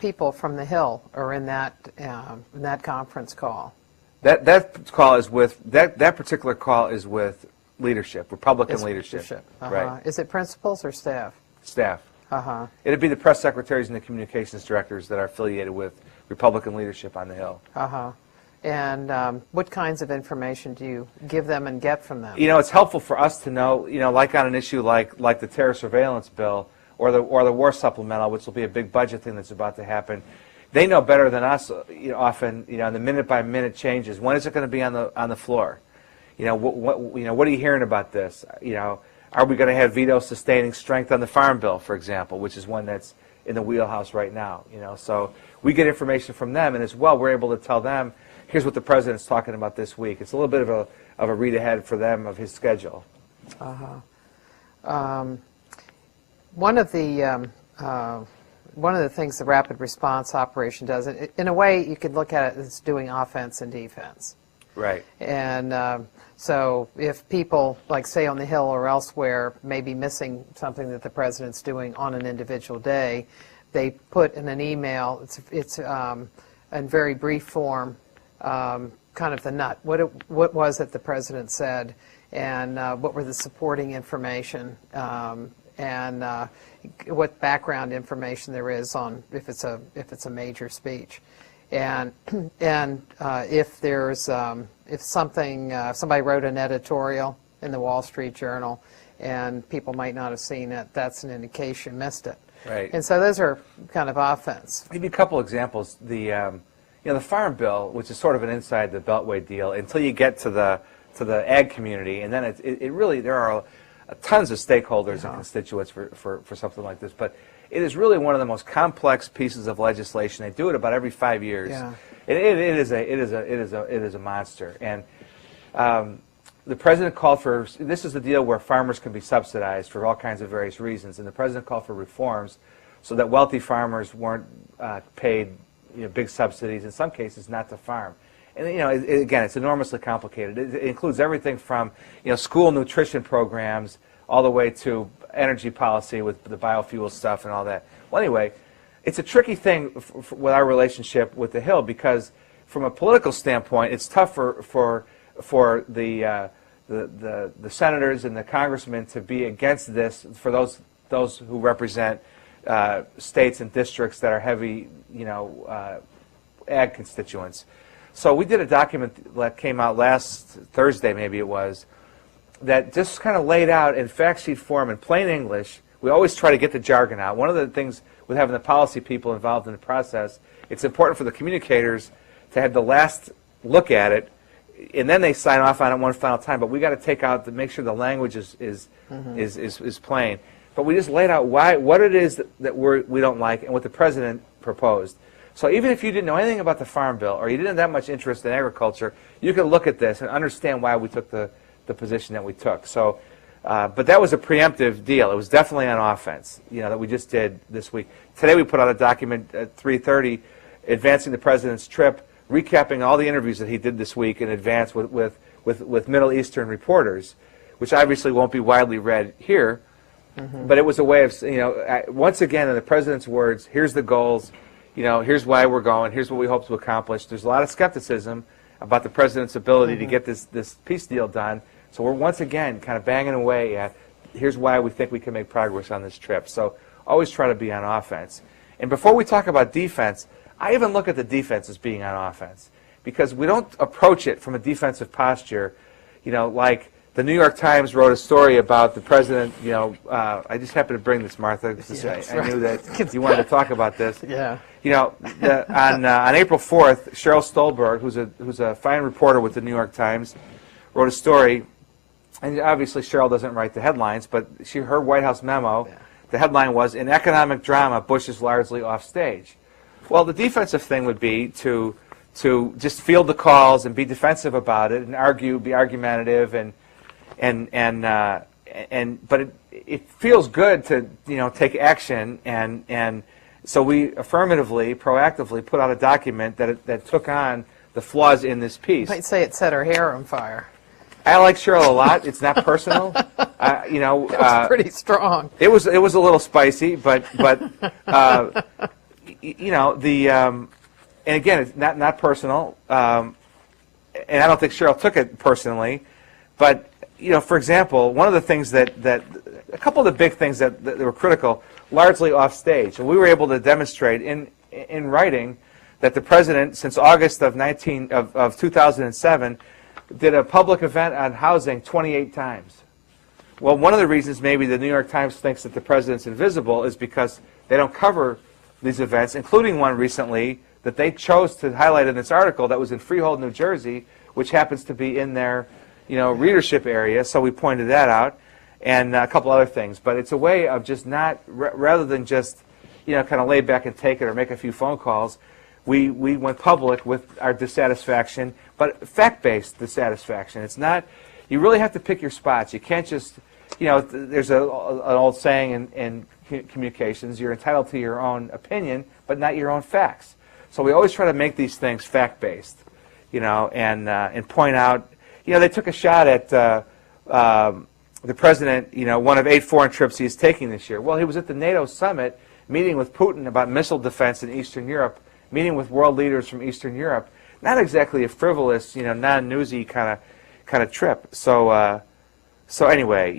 people from the Hill are in that conference call? That call is with that particular call is with leadership, Republican leadership. Right. Is it principals or staff? Staff. It'd be the press secretaries and the communications directors that are affiliated with Republican leadership on the Hill. And what kinds of information do you give them and get from them? You know, it's helpful for us to know, you know, like on an issue like the terror surveillance bill or the war supplemental, which will be a big budget thing that's about to happen. They know better than us, you know, often, you know, the minute by minute changes. When is it going to be on the floor? You know, what are you hearing about this? You know, are we going to have veto sustaining strength on the farm bill, for example, which is one that's in the wheelhouse right now? You know, so we get information from them, and as well, we're able to tell them, here's what the president's talking about this week. It's a little bit of a read ahead for them of his schedule. One of the things the rapid response operation does, in a way, you could look at it as doing offense and defense. Right. And so if people, like say on the Hill or elsewhere, may be missing something that the president's doing on an individual day, they put in an email, it's in very brief form, kind of the nut. What was it the president said, and what were the supporting information, and what background information there is on if it's a major speech. And if there's if somebody wrote an editorial in the Wall Street Journal and people might not have seen it, that's an indication missed it. Right. And so those are kind of offense. I'll give you a couple examples. The farm bill, which is sort of an inside the beltway deal, until you get to the ag community, and then it really there are tons of stakeholders and constituents for something like this, but it is really one of the most complex pieces of legislation. They do it about every 5 years. Yeah. It is a monster. And the president called for, this is the deal where farmers can be subsidized for all kinds of various reasons, and the president called for reforms so that wealthy farmers weren't paid big subsidies, in some cases not to farm. And again, it's enormously complicated. It includes everything from school nutrition programs all the way to energy policy with the biofuel stuff and all that. Well, anyway, it's a tricky thing with our relationship with the Hill, because from a political standpoint, it's tough for the senators and the congressmen to be against this, for those who represent states and districts that are heavy, ag constituents. So we did a document that came out last Thursday, maybe it was, that just kind of laid out in fact sheet form in plain English. We always try to get the jargon out. One of the things with having the policy people involved in the process, it's important for the communicators to have the last look at it, and then they sign off on it one final time. But we got to take out to make sure the language is plain. But we just laid out what it is that we don't like and what the president proposed. So even if you didn't know anything about the Farm Bill, or you didn't have that much interest in agriculture, you could look at this and understand why we took the position that we took. So, but that was a preemptive deal. It was definitely on offense, that we just did this week. Today we put out a document at 3:30, advancing the president's trip, recapping all the interviews that he did this week in advance with Middle Eastern reporters, which obviously won't be widely read here. But it was a way of, once again, in the president's words, here's the goals, here's why we're going, here's what we hope to accomplish. There's a lot of skepticism about the president's ability to get this peace deal done. So we're once again kind of banging away at, here's why we think we can make progress on this trip. So always try to be on offense. And before we talk about defense, I even look at the defense as being on offense, because we don't approach it from a defensive posture, like the New York Times wrote a story about the president, I just happened to bring this, Martha, because I knew that you wanted to talk about this. Yeah. On April 4th, Sheryl Stolberg, who's a fine reporter with the New York Times, wrote a story, and obviously Sheryl doesn't write the headlines, but her White House memo, the headline was, "In economic drama, Bush is largely off stage." Well, the defensive thing would be to just field the calls and be defensive about it and be argumentative, and But it feels good to take action, and so we affirmatively, proactively put out a document that took on the flaws in this piece. You might say it set her hair on fire. I like Cheryl a lot. It's not personal. It was pretty strong. It was a little spicy, but and again, it's not personal. And I don't think Cheryl took it personally, but for example, one of the things that a couple of the big things that were critical, largely off stage, and we were able to demonstrate in writing that the president, since August of 2007, did a public event on housing 28 times. Well, one of the reasons maybe the New York Times thinks that the president's invisible is because they don't cover these events, including one recently that they chose to highlight in this article that was in Freehold, New Jersey, which happens to be in their readership area, so we pointed that out, and a couple other things. But it's a way of just not, rather than just kind of lay back and take it or make a few phone calls, we went public with our dissatisfaction, but fact-based dissatisfaction. It's not, you really have to pick your spots. You can't just, there's an old saying in communications, you're entitled to your own opinion, but not your own facts. So we always try to make these things fact-based, and point out, they took a shot at the president, one of 8 foreign trips he's taking this year. Well, he was at the NATO summit meeting with Putin about missile defense in Eastern Europe, meeting with world leaders from Eastern Europe. Not exactly a frivolous, non-newsy kind of trip. So anyway,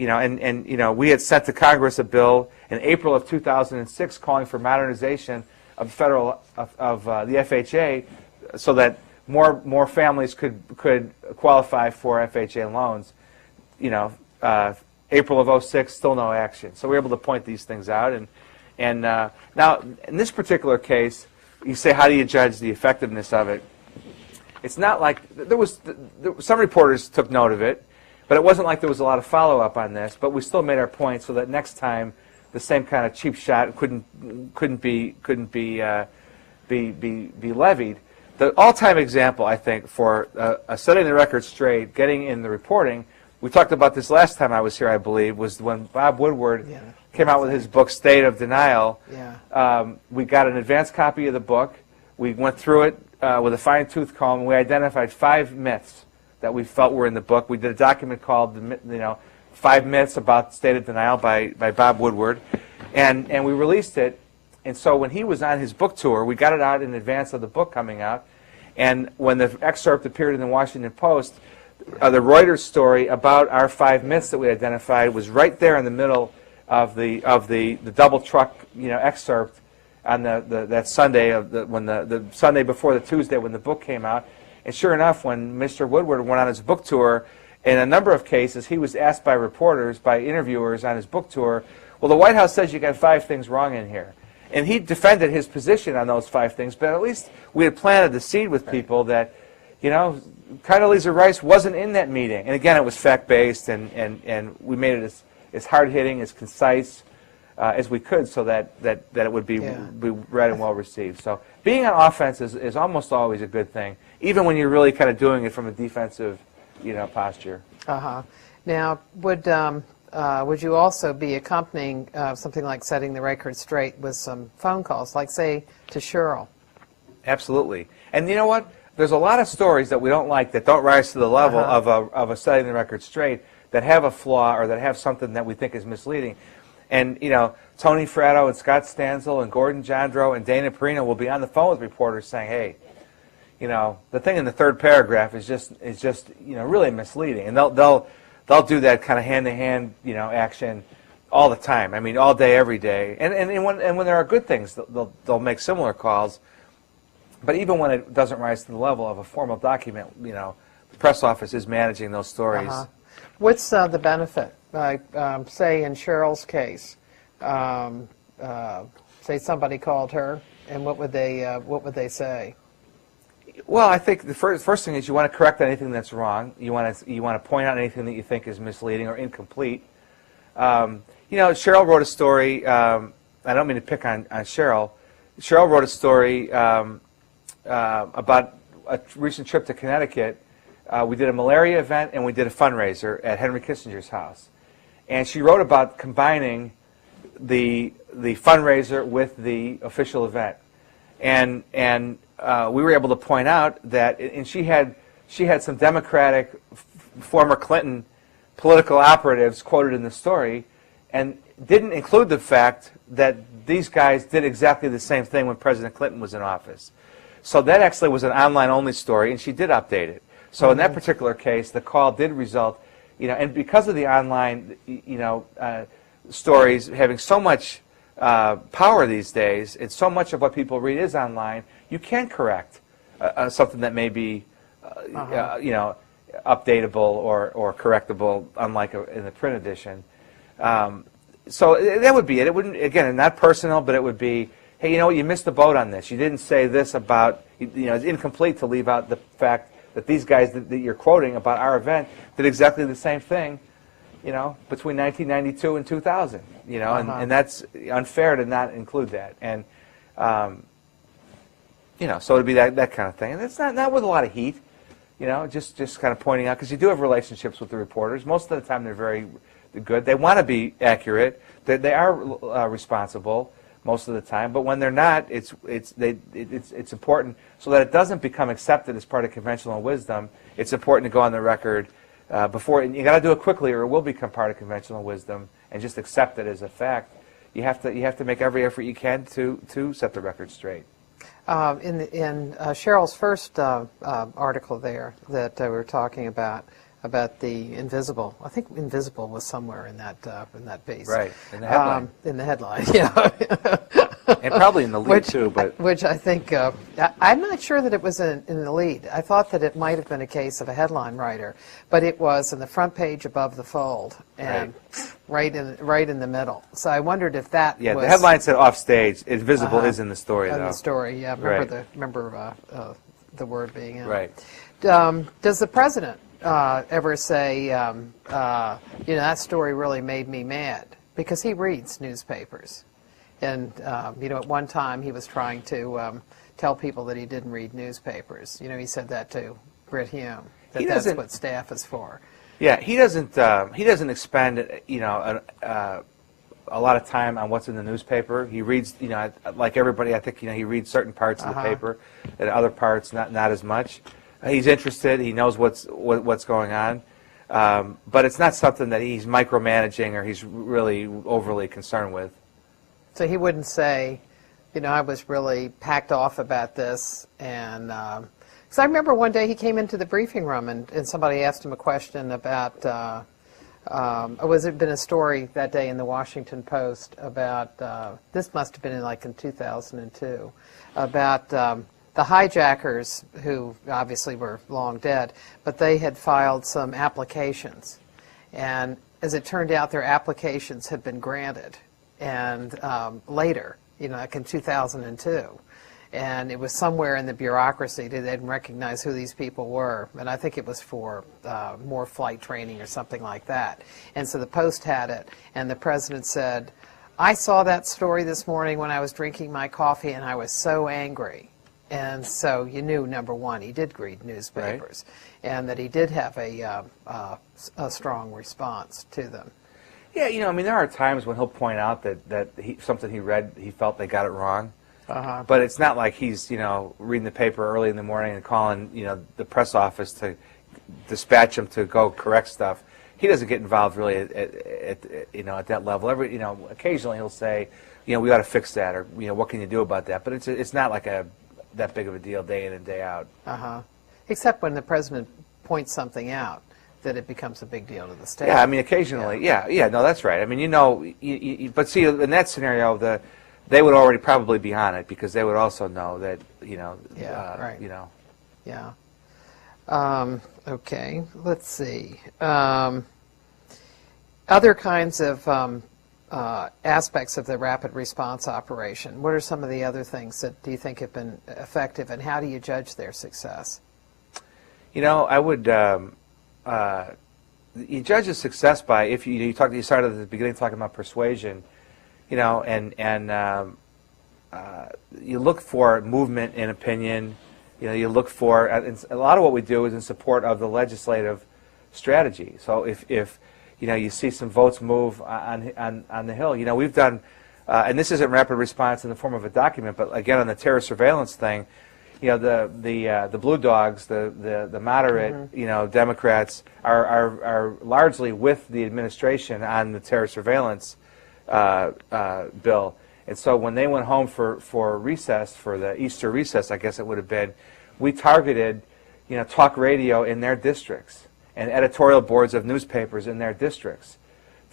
we had sent to Congress a bill in April of 2006 calling for modernization of the FHA, so that more families could qualify for FHA loans. April of 2006, still no action. So we were able to point these things out, and now in this particular case, you say, how do you judge the effectiveness of it? It's not like some reporters took note of it, but it wasn't like there was a lot of follow-up on this. But we still made our point so that next time the same kind of cheap shot couldn't be levied. The all-time example, I think, for setting the record straight, getting in the reporting, we talked about this last time I was here, I believe, was when Bob Woodward came out with his book, State of Denial. We got an advance copy of the book. We went through it with a fine-tooth comb, and we identified 5 myths that we felt were in the book. We did a document called, 5 Myths About State of Denial by Bob Woodward, and we released it. And so when he was on his book tour, we got it out in advance of the book coming out, and when the excerpt appeared in the Washington Post, the Reuters story about our 5 myths that we identified was right there in the middle of the double truck excerpt on that Sunday when the Sunday before the Tuesday when the book came out. And sure enough, when Mr. Woodward went on his book tour, in a number of cases he was asked by reporters, by interviewers on his book tour, well, the White House says you got 5 things wrong in here. And he defended his position on those 5 things, but at least we had planted the seed with people that, Condoleezza Rice wasn't in that meeting. And again, it was fact-based, and we made it as hard-hitting, as concise as we could, so that it would be read and well-received. So being on offense is almost always a good thing, even when you're really kind of doing it from a defensive, posture. Now, would you also be accompanying something like setting the record straight with some phone calls, like, say, to Cheryl? Absolutely. And you know what? There's a lot of stories that we don't like that don't rise to the level of a setting the record straight, that have a flaw or that have something that we think is misleading. And, Tony Fratto and Scott Stanzel and Gordon Jandro and Dana Perino will be on the phone with reporters saying, hey, the thing in the 3rd paragraph is just really misleading. And they'll do that kind of hand-to-hand, action all the time. I mean, all day, every day. And when there are good things, they'll make similar calls. But even when it doesn't rise to the level of a formal document, the press office is managing those stories. What's the benefit? Say in Cheryl's case, say somebody called her, and what would they say? Well, I think the first thing is you want to correct anything that's wrong. You want to point out anything that you think is misleading or incomplete. Cheryl wrote a story. I don't mean to pick on Cheryl. Cheryl wrote a story about a recent trip to Connecticut we did a malaria event and we did a fundraiser at Henry Kissinger's house. And she wrote about combining the fundraiser with the official event. And we were able to point out that, and she had some Democratic former Clinton political operatives quoted in the story, and didn't include the fact that these guys did exactly the same thing when President Clinton was in office. So that actually was an online-only story, and she did update it. So in that particular case, the call did result, and because of the online, stories having so much power these days, and so much of what people read is online, you can correct something that may be, updatable or correctable, unlike in the print edition. So that would be it. It wouldn't, again, not personal, but it would be, hey, you missed the boat on this. You didn't say this about, it's incomplete to leave out the fact that these guys that you're quoting about our event did exactly the same thing, between 1992 and 2000, and that's unfair to not include that. And, so it'd be that kind of thing. And it's not with a lot of heat, just kind of pointing out, because you do have relationships with the reporters. Most of the time they're very good. They want to be accurate. They are responsible most of the time. But when they're not, it's important so that it doesn't become accepted as part of conventional wisdom. It's important to go on the record before, and you got to do it quickly, or it will become part of conventional wisdom, and just accept it as a fact. You have to make every effort you can to set the record straight. In Cheryl's first article there that we were talking about the invisible. I think invisible was somewhere in that piece. Right, in the headline. In the headline, yeah. And probably in the lead too, but which I think I'm not sure that it was in the lead. I thought that it might have been a case of a headline writer, but it was in the front page above the fold and right in the middle. So I wondered if that was... the headline said off stage. Invisible is in the story, though. In the story, yeah. Remember the word being in. Right. Does the president ever say, that story really made me mad? Because he reads newspapers. And, at one time he was trying to tell people that he didn't read newspapers. He said that to Britt Hume, that's what staff is for. Yeah, he doesn't expend, a lot of time on what's in the newspaper. He reads, like everybody, I think, he reads certain parts of the paper, and other parts not as much. He's interested. He knows what's going on, but it's not something that he's micromanaging or he's really overly concerned with. So he wouldn't say, I was really packed off about this, and because I remember one day he came into the briefing room and somebody asked him a question about, was it been a story that day in the Washington Post about, this must have been in 2002, about the hijackers, who obviously were long dead, but they had filed some applications. And as it turned out, their applications had been granted. And later, like in 2002. And it was somewhere in the bureaucracy. They didn't recognize who these people were. And I think it was for more flight training or something like that. And so the Post had it. And the president said, I saw that story this morning when I was drinking my coffee, and I was so angry. And so you knew, number one, he did read newspapers, and that he did have a strong response to them. Yeah, there are times when he'll point out that something he read, he felt they got it wrong. But it's not like he's, reading the paper early in the morning and calling, the press office to dispatch him to go correct stuff. He doesn't get involved really at that level. Occasionally he'll say, we ought to fix that, or what can you do about that? But it's not like that big of a deal day in and day out. Except when the president points something out, that it becomes a big deal to the state. Yeah, occasionally. Yeah, no, that's right. But see, in that scenario, they would already probably be on it, because they would also know that, Okay, let's see. Other kinds of aspects of the rapid response operation. What are some of the other things that do you think have been effective, and how do you judge their success? I would... you judge a success by, if you started at the beginning talking about persuasion, and you look for movement in opinion, you look for, and a lot of what we do is in support of the legislative strategy. So if you see some votes move on the Hill, we've done, and this isn't rapid response in the form of a document, but again on the terror surveillance thing, the blue dogs, the moderate, Democrats are largely with the administration on the terror surveillance bill. And so when they went home for recess, for the Easter recess, I guess it would have been, we targeted, talk radio in their districts and editorial boards of newspapers in their districts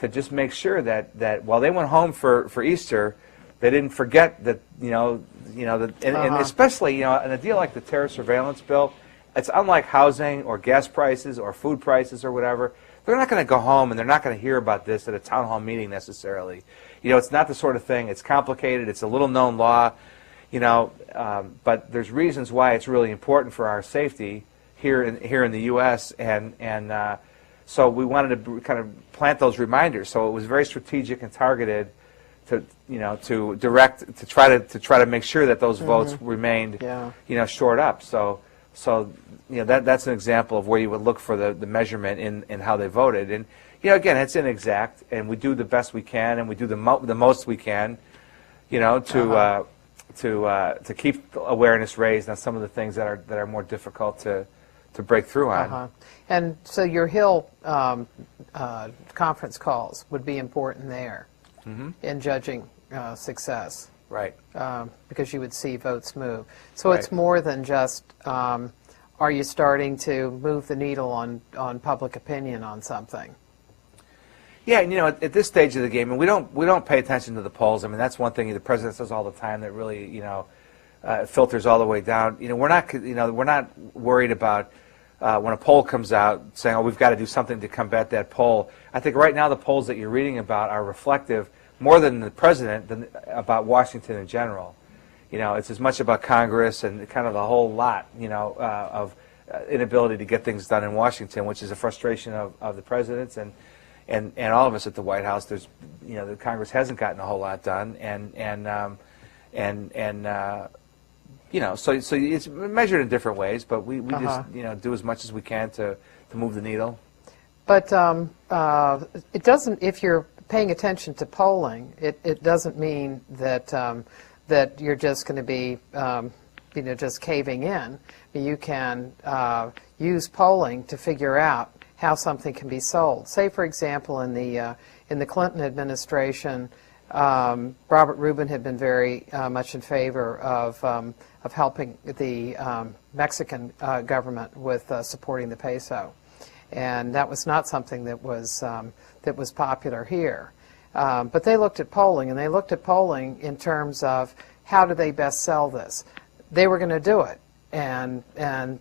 to just make sure that while they went home for Easter, they didn't forget that, and especially, in a deal like the terror surveillance bill, it's unlike housing or gas prices or food prices or whatever. They're not going to go home and they're not going to hear about this at a town hall meeting necessarily. It's not the sort of thing, it's complicated, it's a little known law, but there's reasons why it's really important for our safety here in the U.S. and so we wanted to kind of plant those reminders. So it was very strategic and targeted to try to make sure that those votes remained shored up. So that's an example of where you would look for the measurement in how they voted. And again, it's inexact, and we do the best we can, and we do the most we can, to keep awareness raised on some of the things that are more difficult to break through on. And so your Hill conference calls would be important there in judging success. Right. Because you would see votes move. So it's more than just, are you starting to move the needle on public opinion on something? Yeah, and at this stage of the game, and we don't pay attention to the polls. I mean, that's one thing the president says all the time that really filters all the way down. We're not worried about when a poll comes out saying, oh, we've got to do something to combat that poll. I think right now the polls that you're reading about are reflective more than the president than about Washington in general. It's as much about Congress and kind of the whole lot, of inability to get things done in Washington, which is a frustration of the president's and all of us at the White House. There's, the Congress hasn't gotten a whole lot done, so it's measured in different ways, but we just do as much as we can to move the needle. But it doesn't. If you're paying attention to polling, it doesn't mean that that you're just going to be just caving in. You can use polling to figure out how something can be sold. Say, for example, in the Clinton administration, Robert Rubin had been very much in favor of helping the Mexican government with supporting the peso, and that was not something that was popular here. But they looked at polling, and they looked at polling in terms of how do they best sell this. They were going to do it, and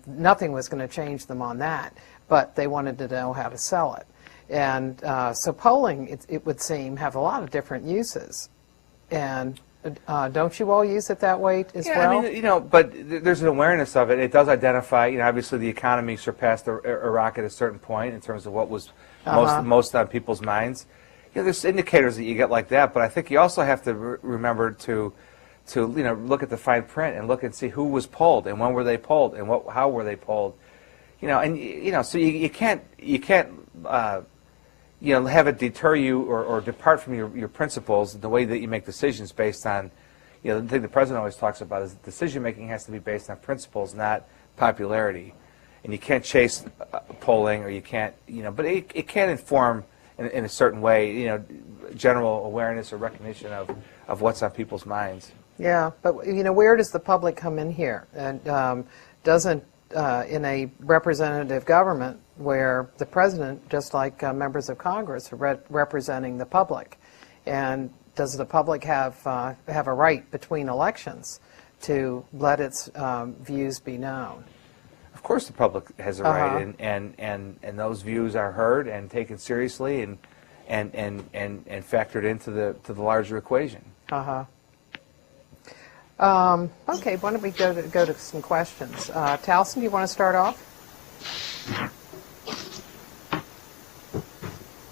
nothing was going to change them on that. But they wanted to know how to sell it. And so polling, it would seem, have a lot of different uses. And don't you all use it that way as well? I mean, but there's an awareness of it. It does identify, obviously the economy surpassed Iraq at a certain point in terms of what was most on people's minds. There's indicators that you get like that, but I think you also have to remember to look at the fine print and look and see who was polled and when were they polled and how were they polled. So you can't have it deter you or depart from your principles, the way that you make decisions based on, the thing the president always talks about is decision making has to be based on principles, not popularity. And you can't chase polling, or you can't, but it can inform in a certain way, general awareness or recognition of what's on people's minds. Yeah, but where does the public come in here? And doesn't in a representative government where the president, just like members of Congress, are representing the public, and does the public have a right between elections to let its views be known? Of course, the public has a right, and those views are heard and taken seriously and factored into the larger equation. Okay, why don't we go to some questions? Taliesin, do you want to start off?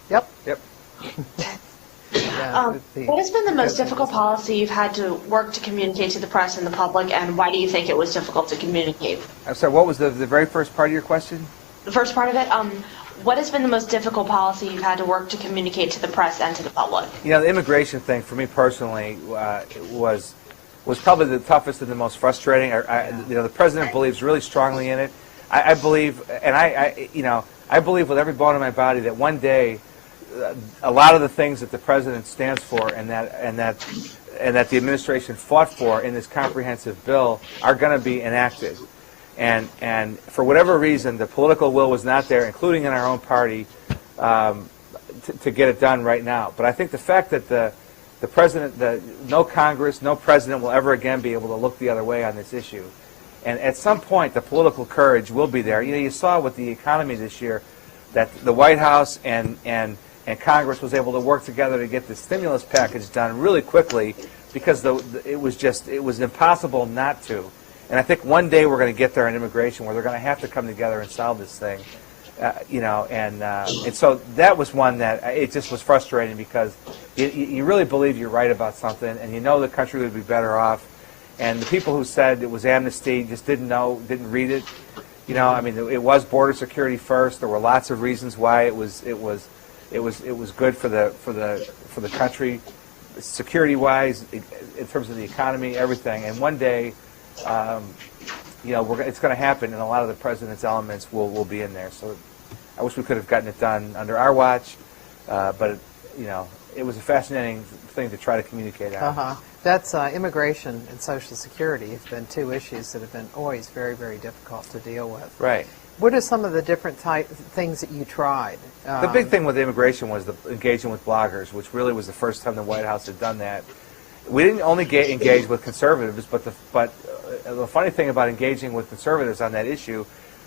Yep. Yep. What has been the most difficult policy you've had to work to communicate to the press and the public, and why do you think it was difficult to communicate? I'm sorry, what was the very first part of your question? The first part of it, what has been the most difficult policy you've had to work to communicate to the press and to the public? You know, the immigration thing for me personally was probably the toughest and the most frustrating. You know, the president believes really strongly in it. I believe, and I believe with every bone in my body that one day, a lot of the things that the president stands for and that the administration fought for in this comprehensive bill are going to be enacted. And for whatever reason, the political will was not there, including in our own party, to get it done right now. But I think the fact that the president, no Congress, no president will ever again be able to look the other way on this issue. And at some point, the political courage will be there. You know, you saw with the economy this year that the White House and Congress was able to work together to get the stimulus package done really quickly because it was impossible not to. And I think one day we're going to get there in immigration where they're going to have to come together and solve this thing. You know, and so that was one that it just was frustrating because you really believe you're right about something, and you know the country would be better off. And the people who said it was amnesty just didn't know, didn't read it. You know, I mean, it was border security first. There were lots of reasons why it was good for the country, security-wise, in terms of the economy, everything. And one day, you know, it's going to happen, and a lot of the president's elements will be in there. So I wish we could have gotten it done under our watch, but you know, it was a fascinating thing to try to communicate on. That's immigration and Social Security have been two issues that have been always very, very difficult to deal with. Right. What are some of the different things that you tried? The big thing with immigration was engaging with bloggers, which really was the first time the White House had done that. We didn't only engage with conservatives, but the funny thing about engaging with conservatives on that issue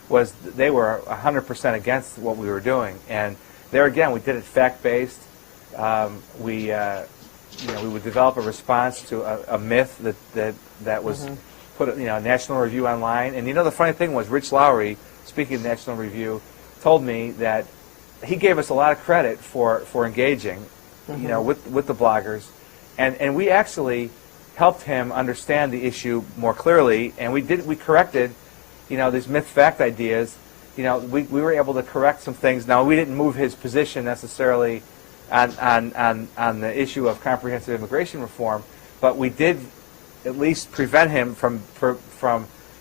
was they were 100% against what we were doing. And there again, we did it fact-based. We would develop a response to a myth that was put, you know, National Review online. And you know, the funny thing was, Rich Lowry, speaking of National Review, told me that he gave us a lot of credit for engaging, you know, with the bloggers, and we actually helped him understand the issue more clearly, and we corrected, you know, these myth-fact ideas. You know, we were able to correct some things. Now, we didn't move his position necessarily on the issue of comprehensive immigration reform, but we did at least prevent him from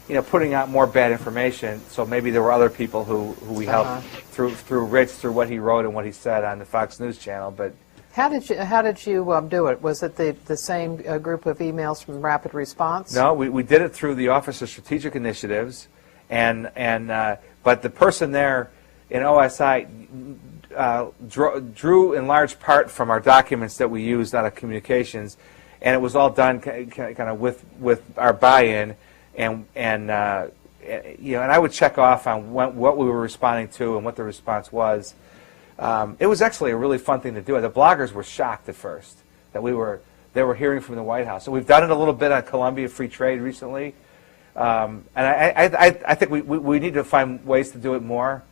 you know, putting out more bad information. So maybe there were other people who we helped through Rich, through what he wrote and what he said on the Fox News channel. But how did you do it? Was it the same group of emails from Rapid Response? No, we did it through the Office of Strategic Initiatives, but the person there in OSI drew in large part from our documents that we used out of communications, and it was all done kind of with our buy-in, and you know, and I would check off on what we were responding to and what the response was. It was actually a really fun thing to do. The bloggers were shocked at first that they were hearing from the White House. So we've done it a little bit on Colombia Free Trade recently, and I think we need to find ways to do it more.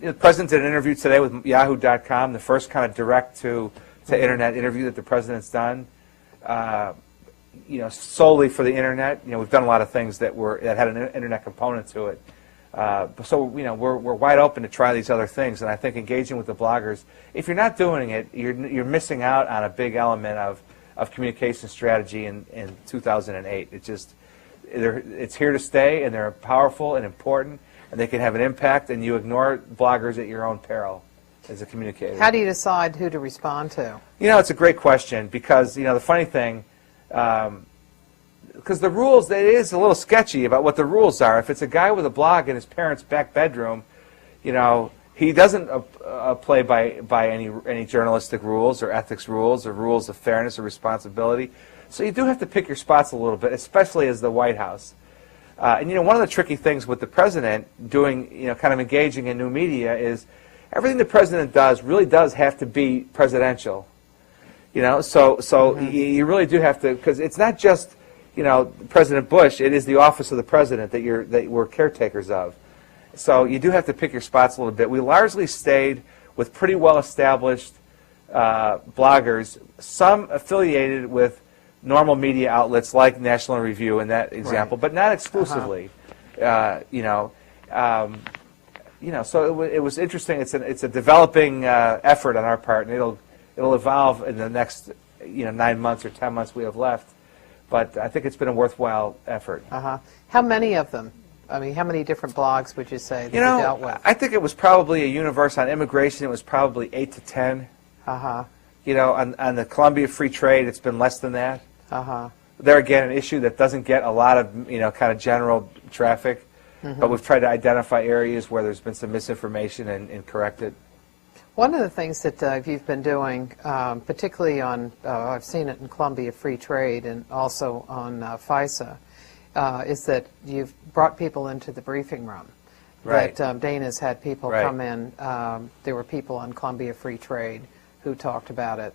The president did an interview today with Yahoo.com, the first kind of direct-to-internet interview that the president's done, you know, solely for the internet. You know, we've done a lot of things that had an internet component to it. So, you know, we're wide open to try these other things, and I think engaging with the bloggers, if you're not doing it, you're missing out on a big element of communication strategy in 2008. It's here to stay, and they're powerful and important, and they can have an impact, and you ignore bloggers at your own peril as a communicator. How do you decide who to respond to? You know, it's a great question because, you know, the funny thing, because the rules, it is a little sketchy about what the rules are. If it's a guy with a blog in his parents' back bedroom, you know, he doesn't play by any journalistic rules or ethics rules or rules of fairness or responsibility. So you do have to pick your spots a little bit, especially as the White House. And, you know, one of the tricky things with the president doing, you know, kind of engaging in new media is everything the president does really does have to be presidential. You know, so you really do have to, because it's not just, you know, President Bush, it is the office of the president that we're caretakers of. So you do have to pick your spots a little bit. We largely stayed with pretty well-established bloggers, some affiliated with normal media outlets like National Review in that example, but not exclusively. So it was interesting. It's a developing effort on our part, and it'll evolve in the next 9 months or 10 months we have left. But I think it's been a worthwhile effort. How many of them? I mean, how many different blogs would you say that you dealt with? I think it was probably a universe on immigration. It was probably 8 to 10. On the Columbia Free Trade, it's been less than that. There again, an issue that doesn't get a lot of kind of general traffic, but we've tried to identify areas where there's been some misinformation and correct it. One of the things that you've been doing, particularly on, I've seen it in Columbia Free Trade and also on FISA, is that you've brought people into the briefing room. Right. That Dana's had people Right. come in. There were people on Columbia Free Trade who talked about it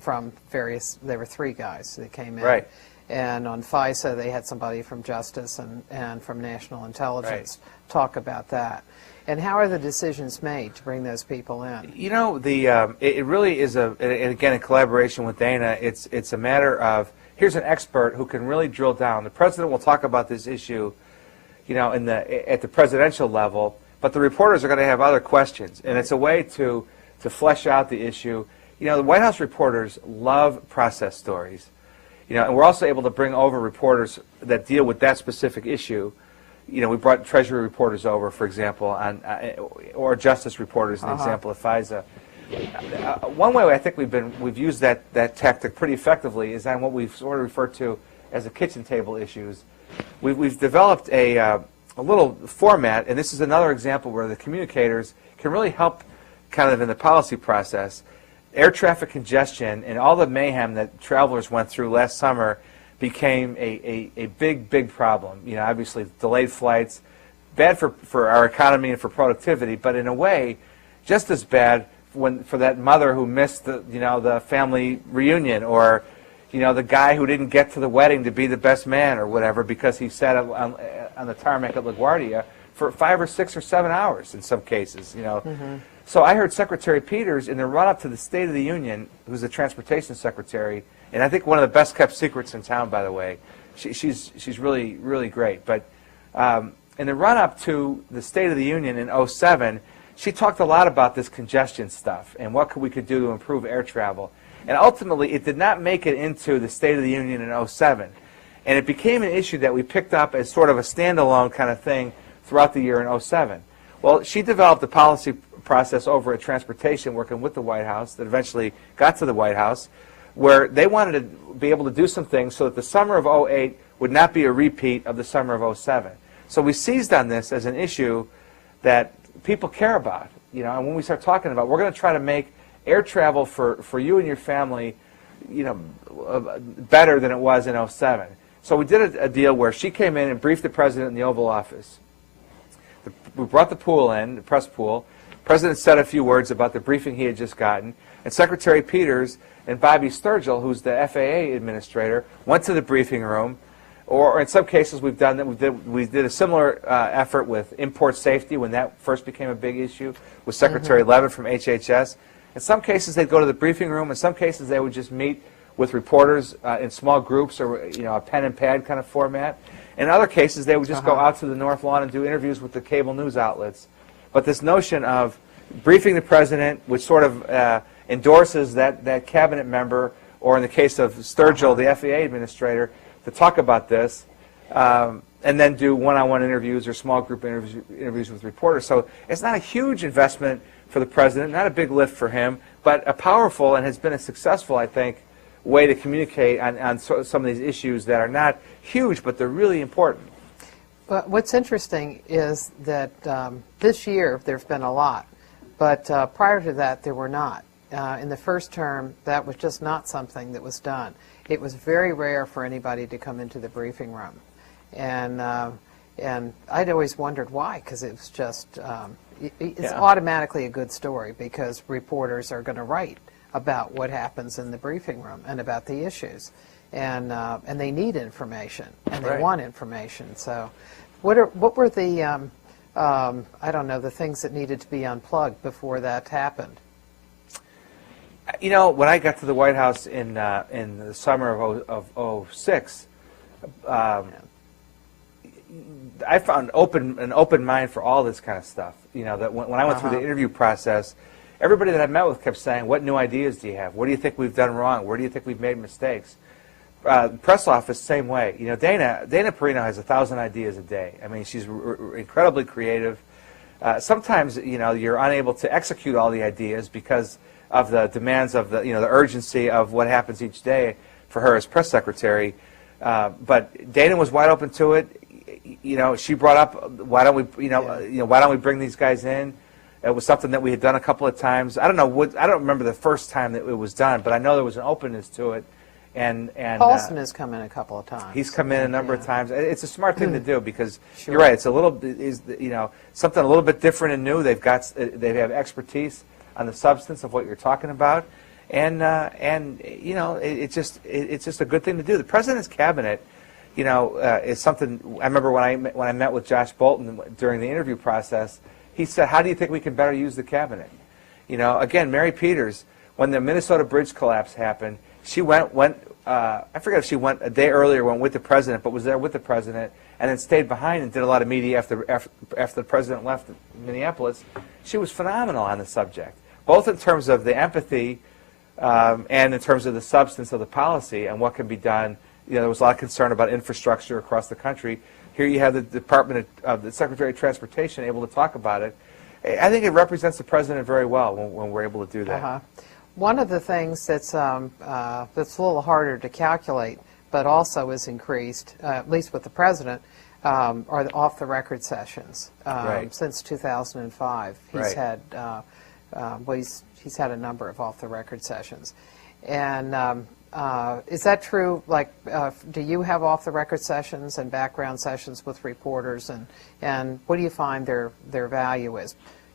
from various, there were 3 guys that came in. Right. And on FISA, they had somebody from Justice and from National Intelligence talk about that. And how are the decisions made to bring those people in? It really is and again, in collaboration with Dana, it's a matter of, here's an expert who can really drill down. The president will talk about this issue, at the presidential level, but the reporters are going to have other questions, and it's a way to flesh out the issue. The White House reporters love process stories, and we're also able to bring over reporters that deal with that specific issue. We brought Treasury reporters over, for example, or Justice reporters, an example of FISA. One way I think we've used that tactic pretty effectively is on what we've sort of referred to as the kitchen table issues. We've developed a little format, and this is another example where the communicators can really help kind of in the policy process. Air traffic congestion and all the mayhem that travelers went through last summer became a big problem. Obviously delayed flights, bad for our economy and for productivity, but in a way just as bad for that mother who missed the family reunion, or the guy who didn't get to the wedding to be the best man or whatever because he sat on the tarmac at LaGuardia for 5 or 6 or 7 hours in some cases. So I heard Secretary Peters in the run-up to the State of the Union, who's the Transportation Secretary, and I think one of the best-kept secrets in town, by the way. She's really, really great. But in the run-up to the State of the Union in 2007, she talked a lot about this congestion stuff and what we could do to improve air travel. And ultimately, it did not make it into the State of the Union in 2007. And it became an issue that we picked up as sort of a standalone kind of thing throughout the year in 2007. Well, she developed a policy process over at Transportation, working with the White House, that eventually got to the White House, where they wanted to be able to do some things so that the summer of 2008 would not be a repeat of the summer of 2007. So we seized on this as an issue that people care about. And when we start talking about, we're going to try to make air travel for you and your family, better than it was in 2007. So we did a deal where she came in and briefed the president in the Oval Office. We brought the pool in, the press pool. The president said a few words about the briefing he had just gotten, and Secretary Peters and Bobby Sturgill, who's the FAA administrator, went to the briefing room. Or in some cases, we did a similar effort with import safety when that first became a big issue with Secretary Levin from HHS. In some cases, they'd go to the briefing room. In some cases, they would just meet with reporters in small groups, or a pen and pad kind of format. In other cases, they would just go out to the North Lawn and do interviews with the cable news outlets. But this notion of briefing the president, which sort of endorses that cabinet member, or in the case of Sturgill, the FAA administrator, to talk about this, and then do one-on-one interviews or small group interviews with reporters. So it's not a huge investment for the president, not a big lift for him, but a powerful and has been a successful, I think, way to communicate on some of these issues that are not huge, but they're really important. But what's interesting is that this year there's been a lot, but prior to that there were not. In the first term, that was just not something that was done. It was very rare for anybody to come into the briefing room. And I'd always wondered why, because it was just, it's automatically a good story because reporters are going to write about what happens in the briefing room and about the issues. And they need information, and they want information. So what were the, I don't know, the things that needed to be unplugged before that happened? You know, when I got to the White House in the summer of '06, I found an open mind for all this kind of stuff. You know, that when I went through the interview process, everybody that I met with kept saying, "What new ideas do you have? What do you think we've done wrong? Where do you think we've made mistakes?" Press office, same way. You know, Dana Perino has 1,000 ideas a day. I mean, she's incredibly creative. Sometimes, you know, you're unable to execute all the ideas because of the demands of the urgency of what happens each day for her as press secretary. But Dana was wide open to it. You know, she brought up, why don't we bring these guys in? It was something that we had done a couple of times. I don't remember the first time that it was done, but I know there was an openness to it. And Paulson has come in a couple of times. He's come in a number of times. It's a smart thing to do because you're right. It's a little, something a little bit different and new. They have expertise on the substance of what you're talking about, and you know, it's just a good thing to do. The president's cabinet, you know, is something. I remember when I met with Josh Bolton during the interview process. He said, "How do you think we can better use the cabinet?" You know, again, Mary Peters, when the Minnesota bridge collapse happened. She went. I forget if she went a day earlier, went with the president, but was there with the president, and then stayed behind and did a lot of media after the president left Minneapolis. She was phenomenal on the subject, both in terms of the empathy and in terms of the substance of the policy and what can be done. You know, there was a lot of concern about infrastructure across the country. Here you have the Department of the Secretary of Transportation able to talk about it. I think it represents the president very well when we're able to do that. One of the things that's a little harder to calculate, but also is increased, at least with the president, are the off-the-record sessions. Since 2005, he's had he's had a number of off-the-record sessions. And is that true? Like, do you have off-the-record sessions and background sessions with reporters, and what do you find their value is?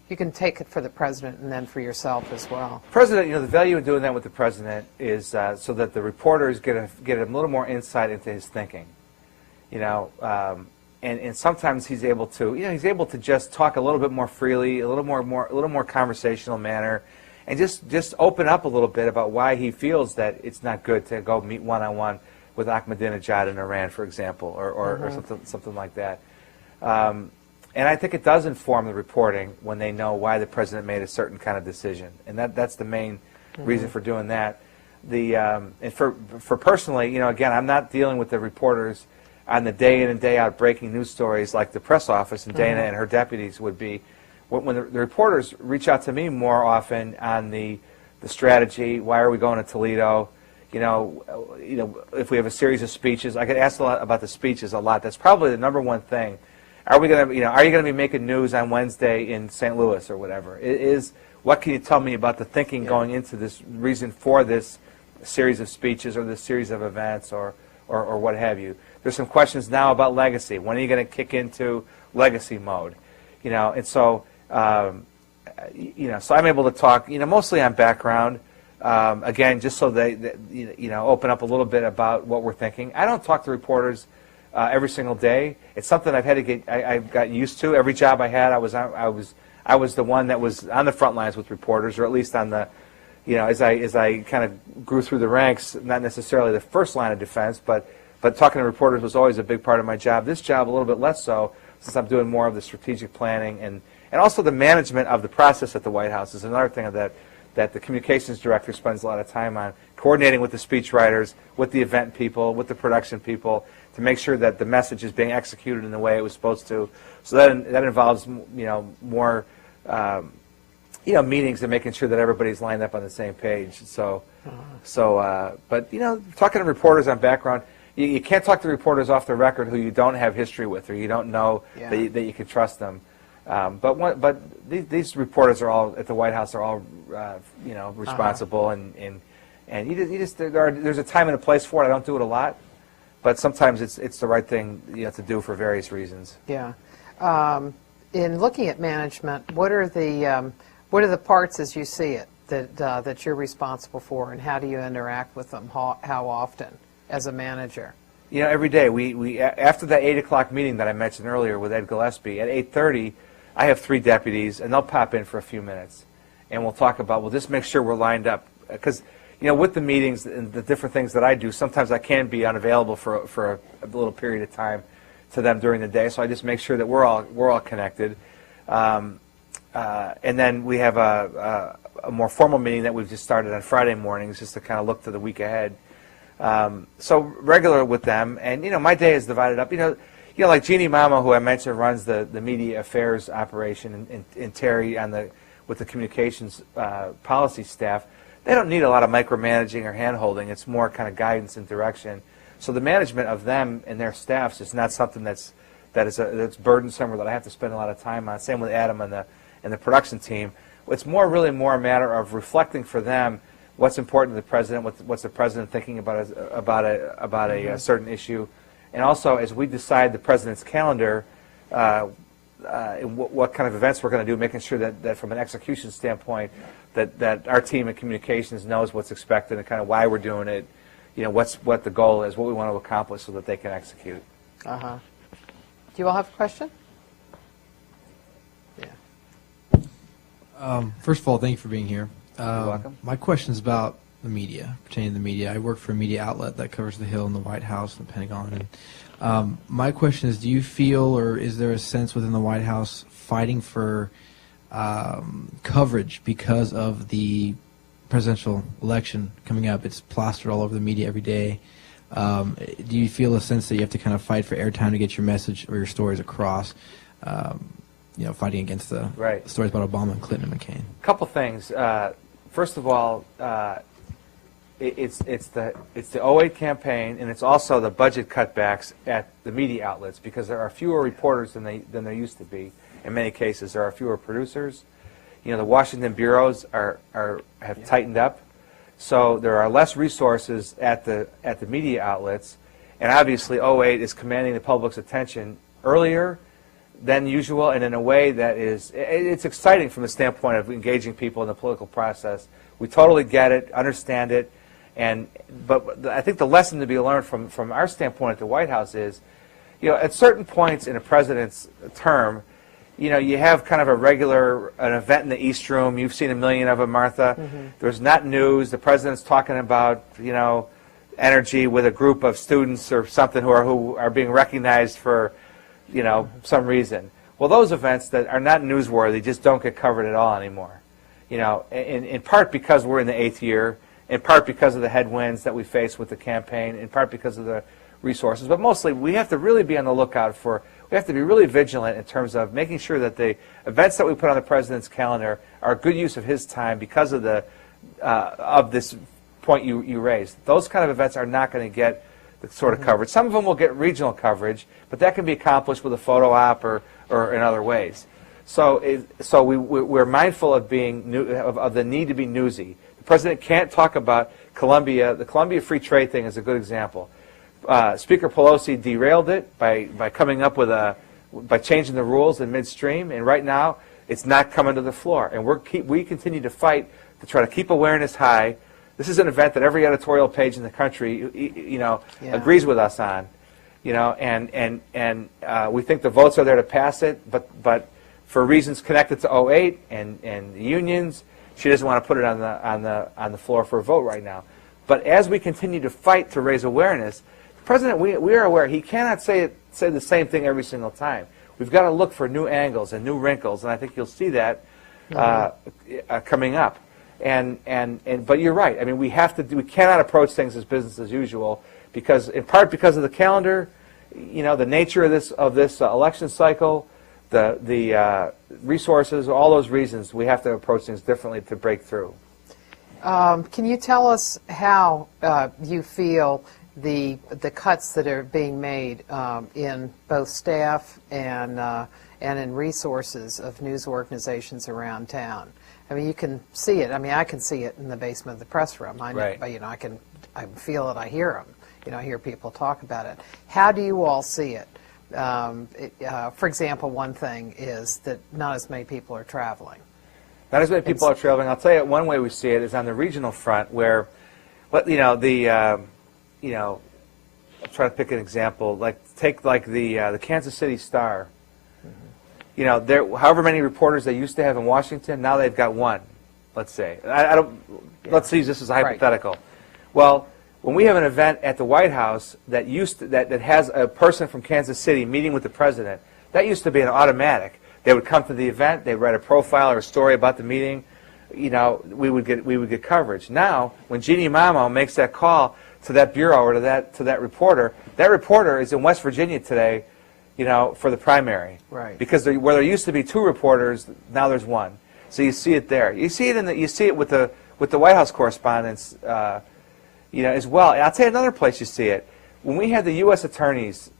You can take it for the president and then for yourself as well. President, you know, the value in doing that with the president is so that the reporters get a little more insight into his thinking. You know, and sometimes he's able to just talk a little bit more freely, a little more conversational manner, and just open up a little bit about why he feels that it's not good to go meet one-on-one with Ahmadinejad in Iran, for example, or something like that. And I think it does inform the reporting when they know why the president made a certain kind of decision, and that's the main reason for doing that. And for personally, you know, again, I'm not dealing with the reporters on the day in and day out breaking news stories like the press office and Dana and her deputies would be. When the reporters reach out to me more often on the strategy, why are we going to Toledo? You know, if we have a series of speeches, I get asked a lot about the speeches a lot. That's probably the number one thing. Are you going to be making news on Wednesday in St. Louis or whatever? What can you tell me about the thinking going into this reason for this series of speeches or this series of events or what have you? There's some questions now about legacy. When are you going to kick into legacy mode? You know, and so so I'm able to talk, you know, mostly on background. Again, just so they open up a little bit about what we're thinking. I don't talk to reporters every single day. It's something I've got used to. Every job I had, I was the one that was on the front lines with reporters, or at least on the, you know, as I kind of grew through the ranks, not necessarily the first line of defense, but talking to reporters was always a big part of my job. This job a little bit less so, since I'm doing more of the strategic planning and also the management of the process at the White House is another thing that the communications director spends a lot of time on, coordinating with the speechwriters, with the event people, with the production people, to make sure that the message is being executed in the way it was supposed to. So that involves, you know, more meetings and making sure that everybody's lined up on the same page. But you know, talking to reporters on background, you can't talk to reporters off the record who you don't have history with or you don't know that you can trust them. But these reporters are all at the White House are all responsible and there's a time and a place for it. I don't do it a lot, but sometimes it's the right thing to do for various reasons. Yeah. In looking at management, what are the parts as you see it that you're responsible for, and how do you interact with them? How often as a manager? You know, every day. We after that 8 o'clock meeting that I mentioned earlier with Ed Gillespie, at 8:30, I have 3 deputies, and they'll pop in for a few minutes, and we'll talk about. We'll just make sure we're lined up because with the meetings and the different things that I do, sometimes I can be unavailable for a little period of time to them during the day. So I just make sure that we're all connected. And then we have a more formal meeting that we've just started on Friday mornings, just to kind of look to the week ahead. So regular with them, and my day is divided up. Like Jeannie Mama, who I mentioned, runs the media affairs operation, and Terry with the communications policy staff. They don't need a lot of micromanaging or hand-holding. It's more kind of guidance and direction. So the management of them and their staffs is not something that's burdensome or that I have to spend a lot of time on. Same with Adam and the production team. It's really more a matter of reflecting for them what's important to the president, what's the president thinking about a certain issue, and also as we decide the president's calendar, what kind of events we're going to do, making sure that from an execution standpoint, that our team in communications knows what's expected and kind of why we're doing it, what the goal is, what we want to accomplish, so that they can execute. Do you all have a question? Yeah. First of all, thank you for being here. You're welcome. My question is about the media, pertaining to the media. I work for a media outlet that covers the Hill and the White House and the Pentagon. And my question is, do you feel, or is there a sense within the White House fighting for coverage because of the presidential election coming up? It's plastered all over the media every day. Do you feel a sense that you have to kind of fight for airtime to get your message or your stories across, fighting against the stories about Obama and Clinton and McCain? A couple things. First of all, it's the 2008 campaign, and it's also the budget cutbacks at the media outlets, because there are fewer reporters than there used to be. In many cases, there are fewer producers. The Washington bureaus have tightened up, so there are less resources at the media outlets, and obviously 2008 is commanding the public's attention earlier than usual, and in a way that it's exciting from the standpoint of engaging people in the political process. We totally get it, understand it, but I think the lesson to be learned from our standpoint at the White House is, at certain points in a president's term, you have kind of an event in the East Room. You've seen a million of them, Martha. There's not news. The president's talking about, energy with a group of students or something who are being recognized for, some reason. Well, those events that are not newsworthy just don't get covered at all anymore. In part because we're in the 8th year, in part because of the headwinds that we face with the campaign, in part because of the resources, but mostly we have to really be on the lookout we have to be really vigilant in terms of making sure that the events that we put on the president's calendar are a good use of his time because of this point you raised. Those kind of events are not going to get the sort of coverage. Some of them will get regional coverage, but that can be accomplished with a photo op or in other ways. So we're mindful of of the need to be newsy. The president can't talk about Colombia. The Colombia free trade thing is a good example. Speaker Pelosi derailed it by coming up with by changing the rules in midstream, and right now it's not coming to the floor. And we continue to fight to try to keep awareness high. This is an event that every editorial page in the country, agrees with us on, and we think the votes are there to pass it, but for reasons connected to 2008 and the unions, she doesn't want to put it on the floor for a vote right now. But as we continue to fight to raise awareness, the president, we are aware he cannot say the same thing every single time. We've got to look for new angles and new wrinkles, and I think you'll see that coming up. But you're right. I mean, we cannot approach things as business as usual in part because of the calendar, the nature of this election cycle, the resources, all those reasons. We have to approach things differently to break through. Can you tell us how you feel the cuts that are being made in both staff and in resources of news organizations around town? I mean, you can see it. I mean, I can see it in the basement of the press room. I know, right. I feel it. I hear them. I hear people talk about it. How do you all see it? For example, one thing is that not as many people are traveling. Not as many people are traveling. I'll tell you one way we see it is on the regional front, where, I'm trying to pick an example. Take the Kansas City Star. However many reporters they used to have in Washington, now they've got one. let's say. I don't. Let's use this as a Right. hypothetical. Well, when we have an event at the White House that that has a person from Kansas City meeting with the president, that used to be an automatic. They would come to the event, they'd write a profile or a story about the meeting. You know, we would get coverage. Now, when Jeannie Mamo makes that call to that bureau or to that reporter is in West Virginia today, you know, for the primary. Right. Because where there used to be 2 reporters, now there's 1. So you see it there. You see it with the White House correspondence, you know, as well. And I'll tell you another place you see it. When we had the U.S. Attorney's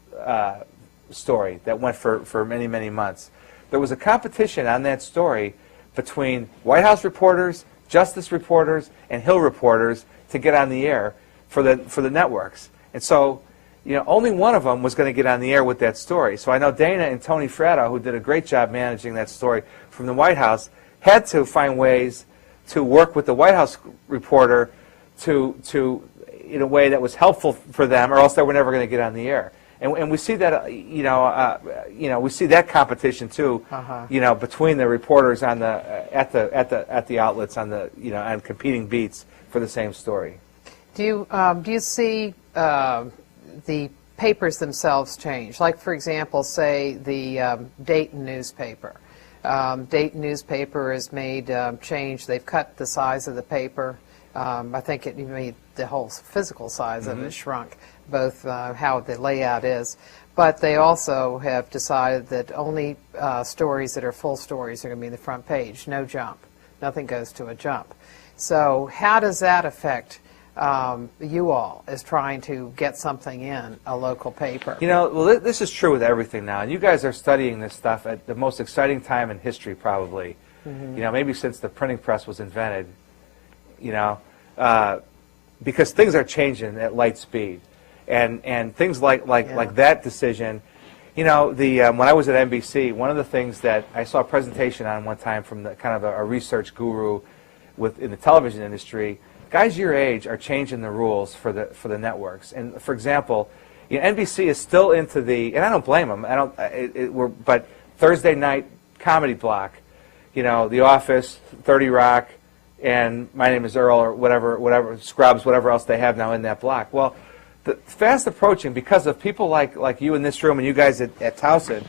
story that went for many, many months, there was a competition on that story between White House reporters, Justice reporters, and Hill reporters to get on the air for the networks. And so, you know, only one of them was going to get on the air with that story. So I know Dana and Tony Fratto, who did a great job managing that story from the White House, had to find ways to work with the White House reporter to in a way that was helpful for them, or else they were never going to get on the air. And we see that, we see that competition too, you know, between the reporters on the at the outlets on the on competing beats for the same story. Do you see the papers themselves change? Like, for example, say the Dayton newspaper. Dayton newspaper has made change. They've cut the size of the paper. I think it made the whole physical size of it shrunk, both how the layout is. But they also have decided that only stories that are full stories are going to be in the front page, no jump. Nothing goes to a jump. So how does that affect you all as trying to get something in a local paper? You know, well, this is true with everything now. And you guys are studying this stuff at the most exciting time in history, probably. You know, maybe since the printing press was invented. You know, because things are changing at light speed, and things like that decision. You know, when I was at NBC, one of the things that I saw a presentation on one time from the kind of a research guru in the television industry. Guys your age are changing the rules for the networks. And for example, you know, NBC is still into and I don't blame them. But Thursday night comedy block, you know, The Office, 30 Rock, and My Name is Earl, or whatever Scrubs, whatever else they have now in that block. Well, fast approaching because of people like you in this room and you guys at Towson.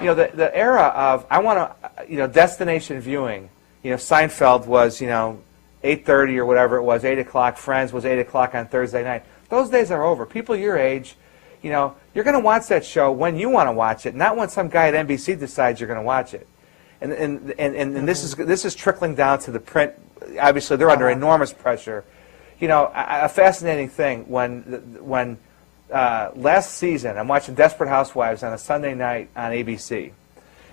You know, the era of I want to, destination viewing. You know, Seinfeld was 8:30 or whatever it was, 8 o'clock. Friends was 8 o'clock on Thursday night. Those days are over. People your age, you're going to watch that show when you want to watch it, not when some guy at NBC decides you're going to watch it. And this is trickling down to the print. Obviously, they're under enormous pressure. You know, a fascinating thing when last season I'm watching Desperate Housewives on a Sunday night on ABC,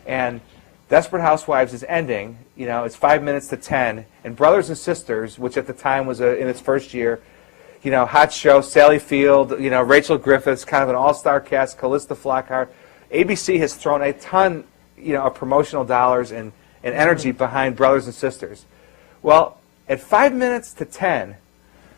and Desperate Housewives is ending. You know, it's 5 minutes to 10, and Brothers and Sisters, which at the time was in its first year, hot show. Sally Field, Rachel Griffiths, kind of an all-star cast. Callista Flockhart. ABC has thrown a ton, of promotional dollars and energy behind Brothers and Sisters. Well, at 5 minutes to 10,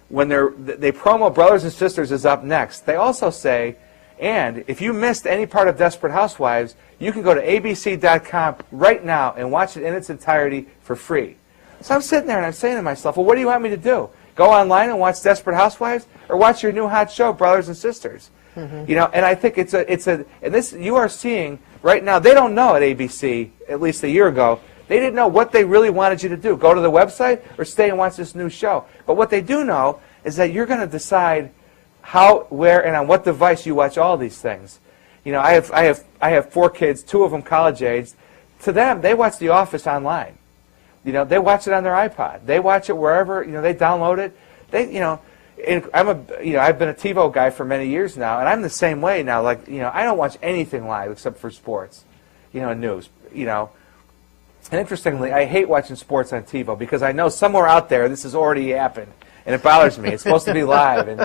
when they promo Brothers and Sisters is up next, they also say, and if you missed any part of Desperate Housewives, you can go to abc.com right now and watch it in its entirety for free. So I'm sitting there and I'm saying to myself, well, what do you want me to do? Go online and watch Desperate Housewives, or watch your new hot show, Brothers and Sisters? And I think and this you are seeing right now. They don't know at ABC, at least a year ago. They didn't know what they really wanted you to do. Go to the website or stay and watch this new show. But what they do know is that you're going to decide how, where, and on what device you watch all these things. I have 4 kids, 2 of them college aged. To them, they watch The Office online. They watch it on their iPod. They watch it wherever. They download it. And I've been a TiVo guy for many years now, and I'm the same way now. Like, I don't watch anything live except for sports, news, And interestingly, I hate watching sports on TiVo because I know somewhere out there this has already happened, and it bothers me. It's supposed to be live, and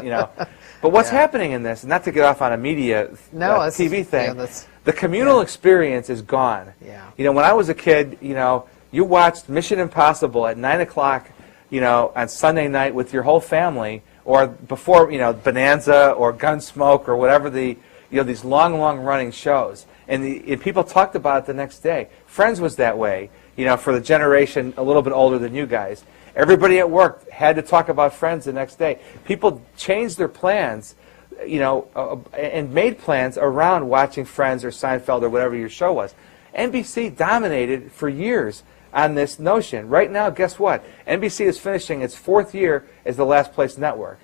But what's happening in this, and not to get off on a media TV thing, the communal experience is gone. Yeah. When I was a kid, you watched Mission Impossible at 9 o'clock, on Sunday night with your whole family, or before, Bonanza or Gunsmoke or whatever these long running shows. And people talked about it the next day. Friends was that way. for the generation a little bit older than you guys. Everybody at work had to talk about Friends the next day. People changed their plans, and made plans around watching Friends or Seinfeld or whatever your show was. NBC dominated for years on this notion. Right now, guess what? NBC is finishing its 4th year as the last place network.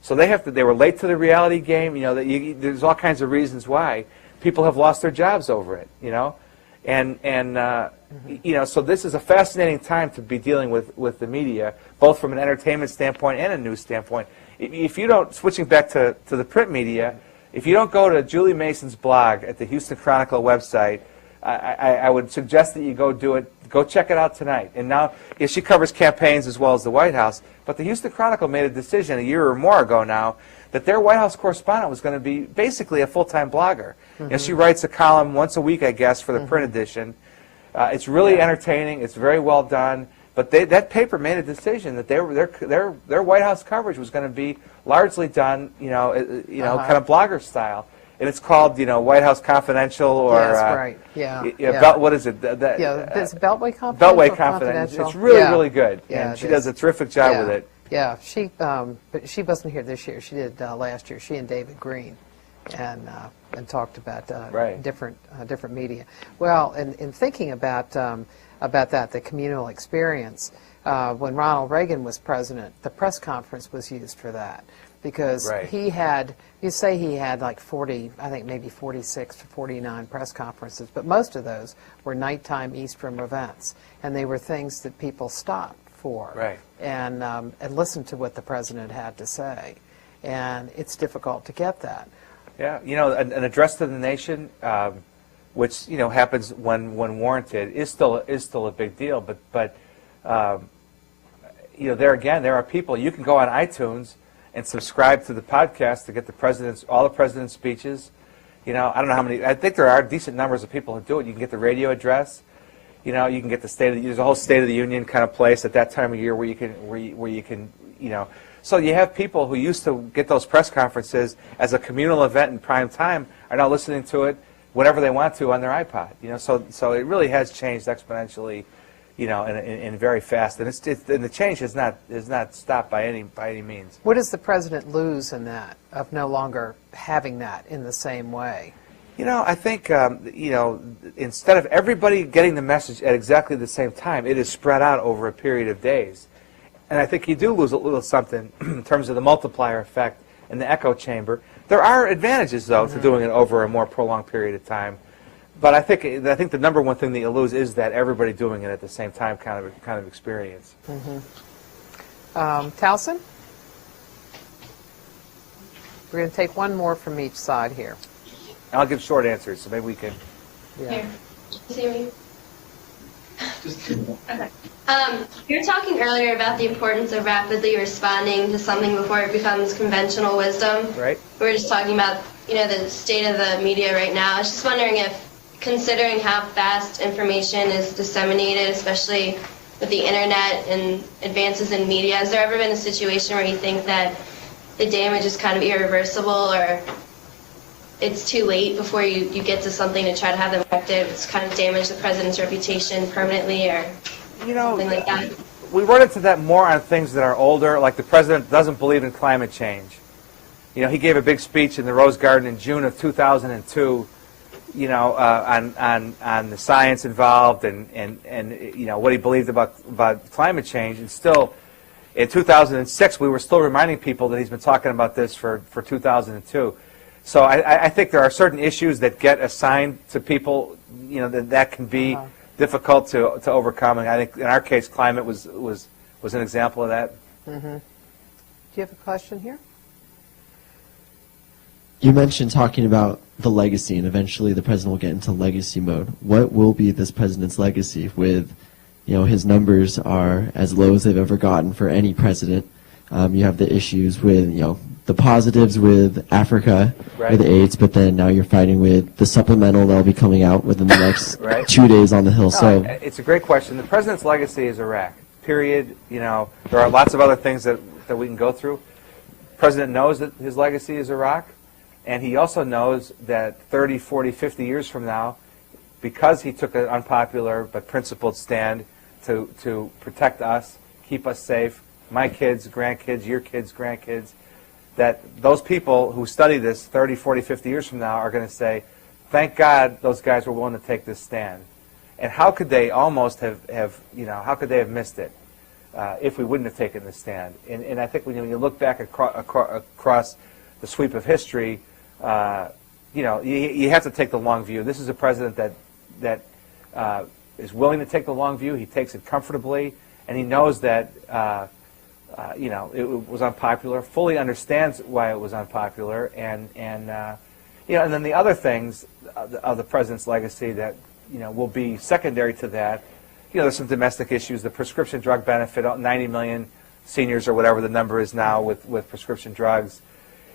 So they were late to the reality game. There's all kinds of reasons why people have lost their jobs over it. So this is a fascinating time to be dealing with the media, both from an entertainment standpoint and a news standpoint. If you don't, switching back to the print media, if you don't go to Julie Mason's blog at the Houston Chronicle website, I would suggest that you go do it. Go check it out tonight. And now, she covers campaigns as well as the White House. But the Houston Chronicle made a decision a year or more ago now that their White House correspondent was going to be basically a full-time blogger. She writes a column once a week, I guess, for the print edition. It's really entertaining. It's very well done. But that paper made a decision that their White House coverage was going to be largely done, kind of blogger style. And it's called, White House Confidential, or Yes, right. what is it? It's Beltway Confidential. Beltway Confidential. It's really, really good, Yeah, and she does a terrific job with it. Yeah, but she wasn't here this year. She did last year. She and David Green, and talked about different media. Well, in thinking about that, the communal experience, when Ronald Reagan was president, the press conference was used for that. Because he had like 40, I think maybe 46 to 49 press conferences, but most of those were nighttime East Room events, and they were things that people stopped for and listened to what the president had to say, and it's difficult to get that. Yeah, an address to the nation, which happens when warranted, is still a big deal. But there are people. You can go on iTunes and subscribe to the podcast to get all the president's speeches. I don't know how many. I think there are decent numbers of people who do it. You can get the radio address. You can get there's a whole State of the Union kind of place at that time of year where you can. So you have people who used to get those press conferences as a communal event in prime time are now listening to it whenever they want to on their iPod. So it really has changed exponentially. And very fast, and and the change has not stopped by any means. What does the president lose in that, of no longer having that in the same way? I think instead of everybody getting the message at exactly the same time, it is spread out over a period of days, and I think you do lose a little something in terms of the multiplier effect and the echo chamber. There are advantages though to doing it over a more prolonged period of time. But I think the number one thing that you lose is that everybody doing it at the same time kind of experience. Towson? We're going to take one more from each side here. I'll give short answers, so maybe we can. Yeah. Here. Okay. You were talking earlier about the importance of rapidly responding to something before it becomes conventional wisdom. Right. We were just talking about, the state of the media right now. I was just wondering if, considering how fast information is disseminated, especially with the internet and advances in media, has there ever been a situation where you think that the damage is kind of irreversible, or it's too late before you get to something to try to have them corrected? It's kind of damaged the president's reputation permanently, or something like that? We run into that more on things that are older, like the president doesn't believe in climate change. He gave a big speech in the Rose Garden in June of 2002, on the science involved and what he believed about climate change. And still, in 2006, we were still reminding people that he's been talking about this for 2002. So I think there are certain issues that get assigned to people, that can be difficult to overcome. And I think in our case, climate was an example of that. Do you have a question here? You mentioned talking about the legacy, and eventually the president will get into legacy mode. What will be this president's legacy with, his numbers are as low as they've ever gotten for any president. You have the issues with, the positives with Africa, with AIDS, but then now you're fighting with the supplemental that'll be coming out within the next 2 days on the Hill. So it's a great question. The president's legacy is Iraq, period. There are lots of other things that we can go through. The president knows that his legacy is Iraq. And he also knows that 30, 40, 50 years from now, because he took an unpopular but principled stand to protect us, keep us safe, my kids, grandkids, your kids, grandkids, that those people who study this 30, 40, 50 years from now are going to say, thank God those guys were willing to take this stand. And how could they almost have how could they have missed it if we wouldn't have taken this stand? And I think when you look back across the sweep of history, you have to take the long view. This is a president that is willing to take the long view. He takes it comfortably, and he knows that it was unpopular. Fully understands why it was unpopular, and then the other things of the president's legacy that will be secondary to that. There's some domestic issues. The prescription drug benefit, 90 million seniors or whatever the number is now with prescription drugs.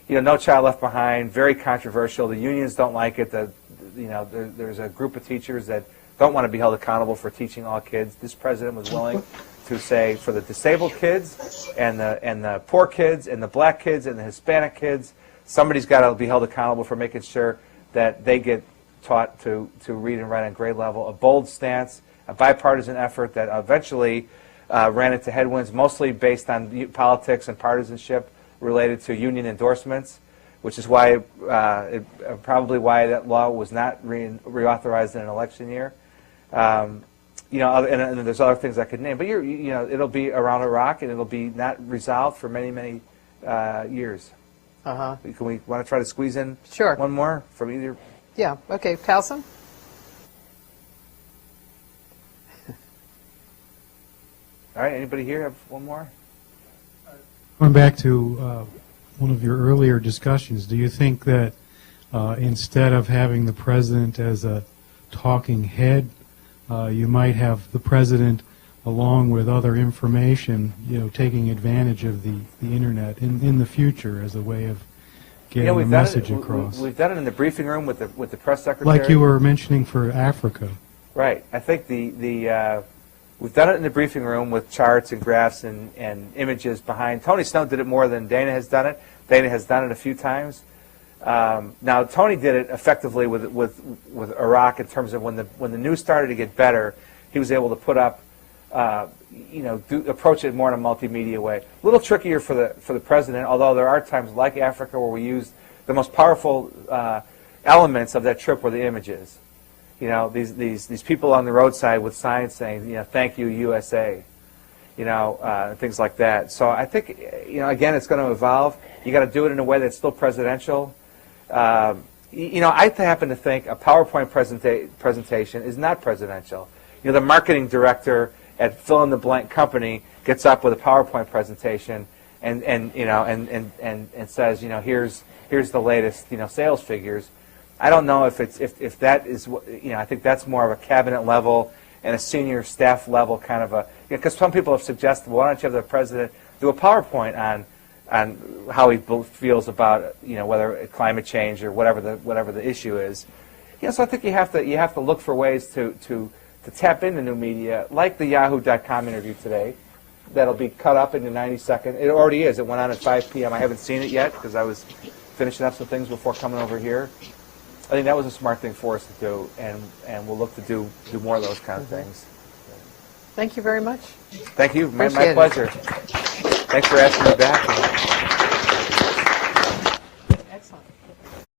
No Child Left Behind, very controversial. The unions don't like it. There's a group of teachers that don't want to be held accountable for teaching all kids. This president was willing to say for the disabled kids and the poor kids and the black kids and the Hispanic kids, somebody's got to be held accountable for making sure that they get taught to read and write on grade level. A bold stance, a bipartisan effort that eventually ran into headwinds, mostly based on politics and partisanship related to union endorsements, which is why probably why that law was not reauthorized in an election year. And there's other things I could name, but it'll be around Iraq, and it'll be not resolved for many, many years. Can we want to try to squeeze in one more from either? Yeah. Okay, Carlson. All right. Anybody here have one more? Going back to one of your earlier discussions, do you think that instead of having the president as a talking head, you might have the president, along with other information, taking advantage of the internet in the future as a way of getting a message across? We've done it in the briefing room with the press secretary. Like you were mentioning for Africa. Right. I think we've done it in the briefing room with charts and graphs and images behind. Tony Snow did it more than Dana has done it. Dana has done it a few times. Now Tony did it effectively with Iraq in terms of when the news started to get better, he was able to put up, approach it more in a multimedia way. A little trickier for the president, although there are times like Africa where we use the most powerful elements of that trip were the images. These people on the roadside with signs saying, "Thank you, USA," things like that. So I think, again, it's going to evolve. You got to do it in a way that's still presidential. I happen to think a PowerPoint presentation is not presidential. The marketing director at fill-in-the-blank company gets up with a PowerPoint presentation and says, here's the latest, sales figures. I don't know if that is, I think that's more of a cabinet level and a senior staff level kind of a, because some people have suggested, well, why don't you have the president do a PowerPoint on how he feels about, whether climate change or whatever the issue is. So I think you have to look for ways to tap into new media, like the Yahoo.com interview today. That'll be cut up into 90-second. It already is. It went on at 5 p.m. I haven't seen it yet because I was finishing up some things before coming over here. I think that was a smart thing for us to do, and we'll look to do more of those kind of things. Thank you very much. Thank you. My Appreciate it. pleasure. Thanks for asking me back.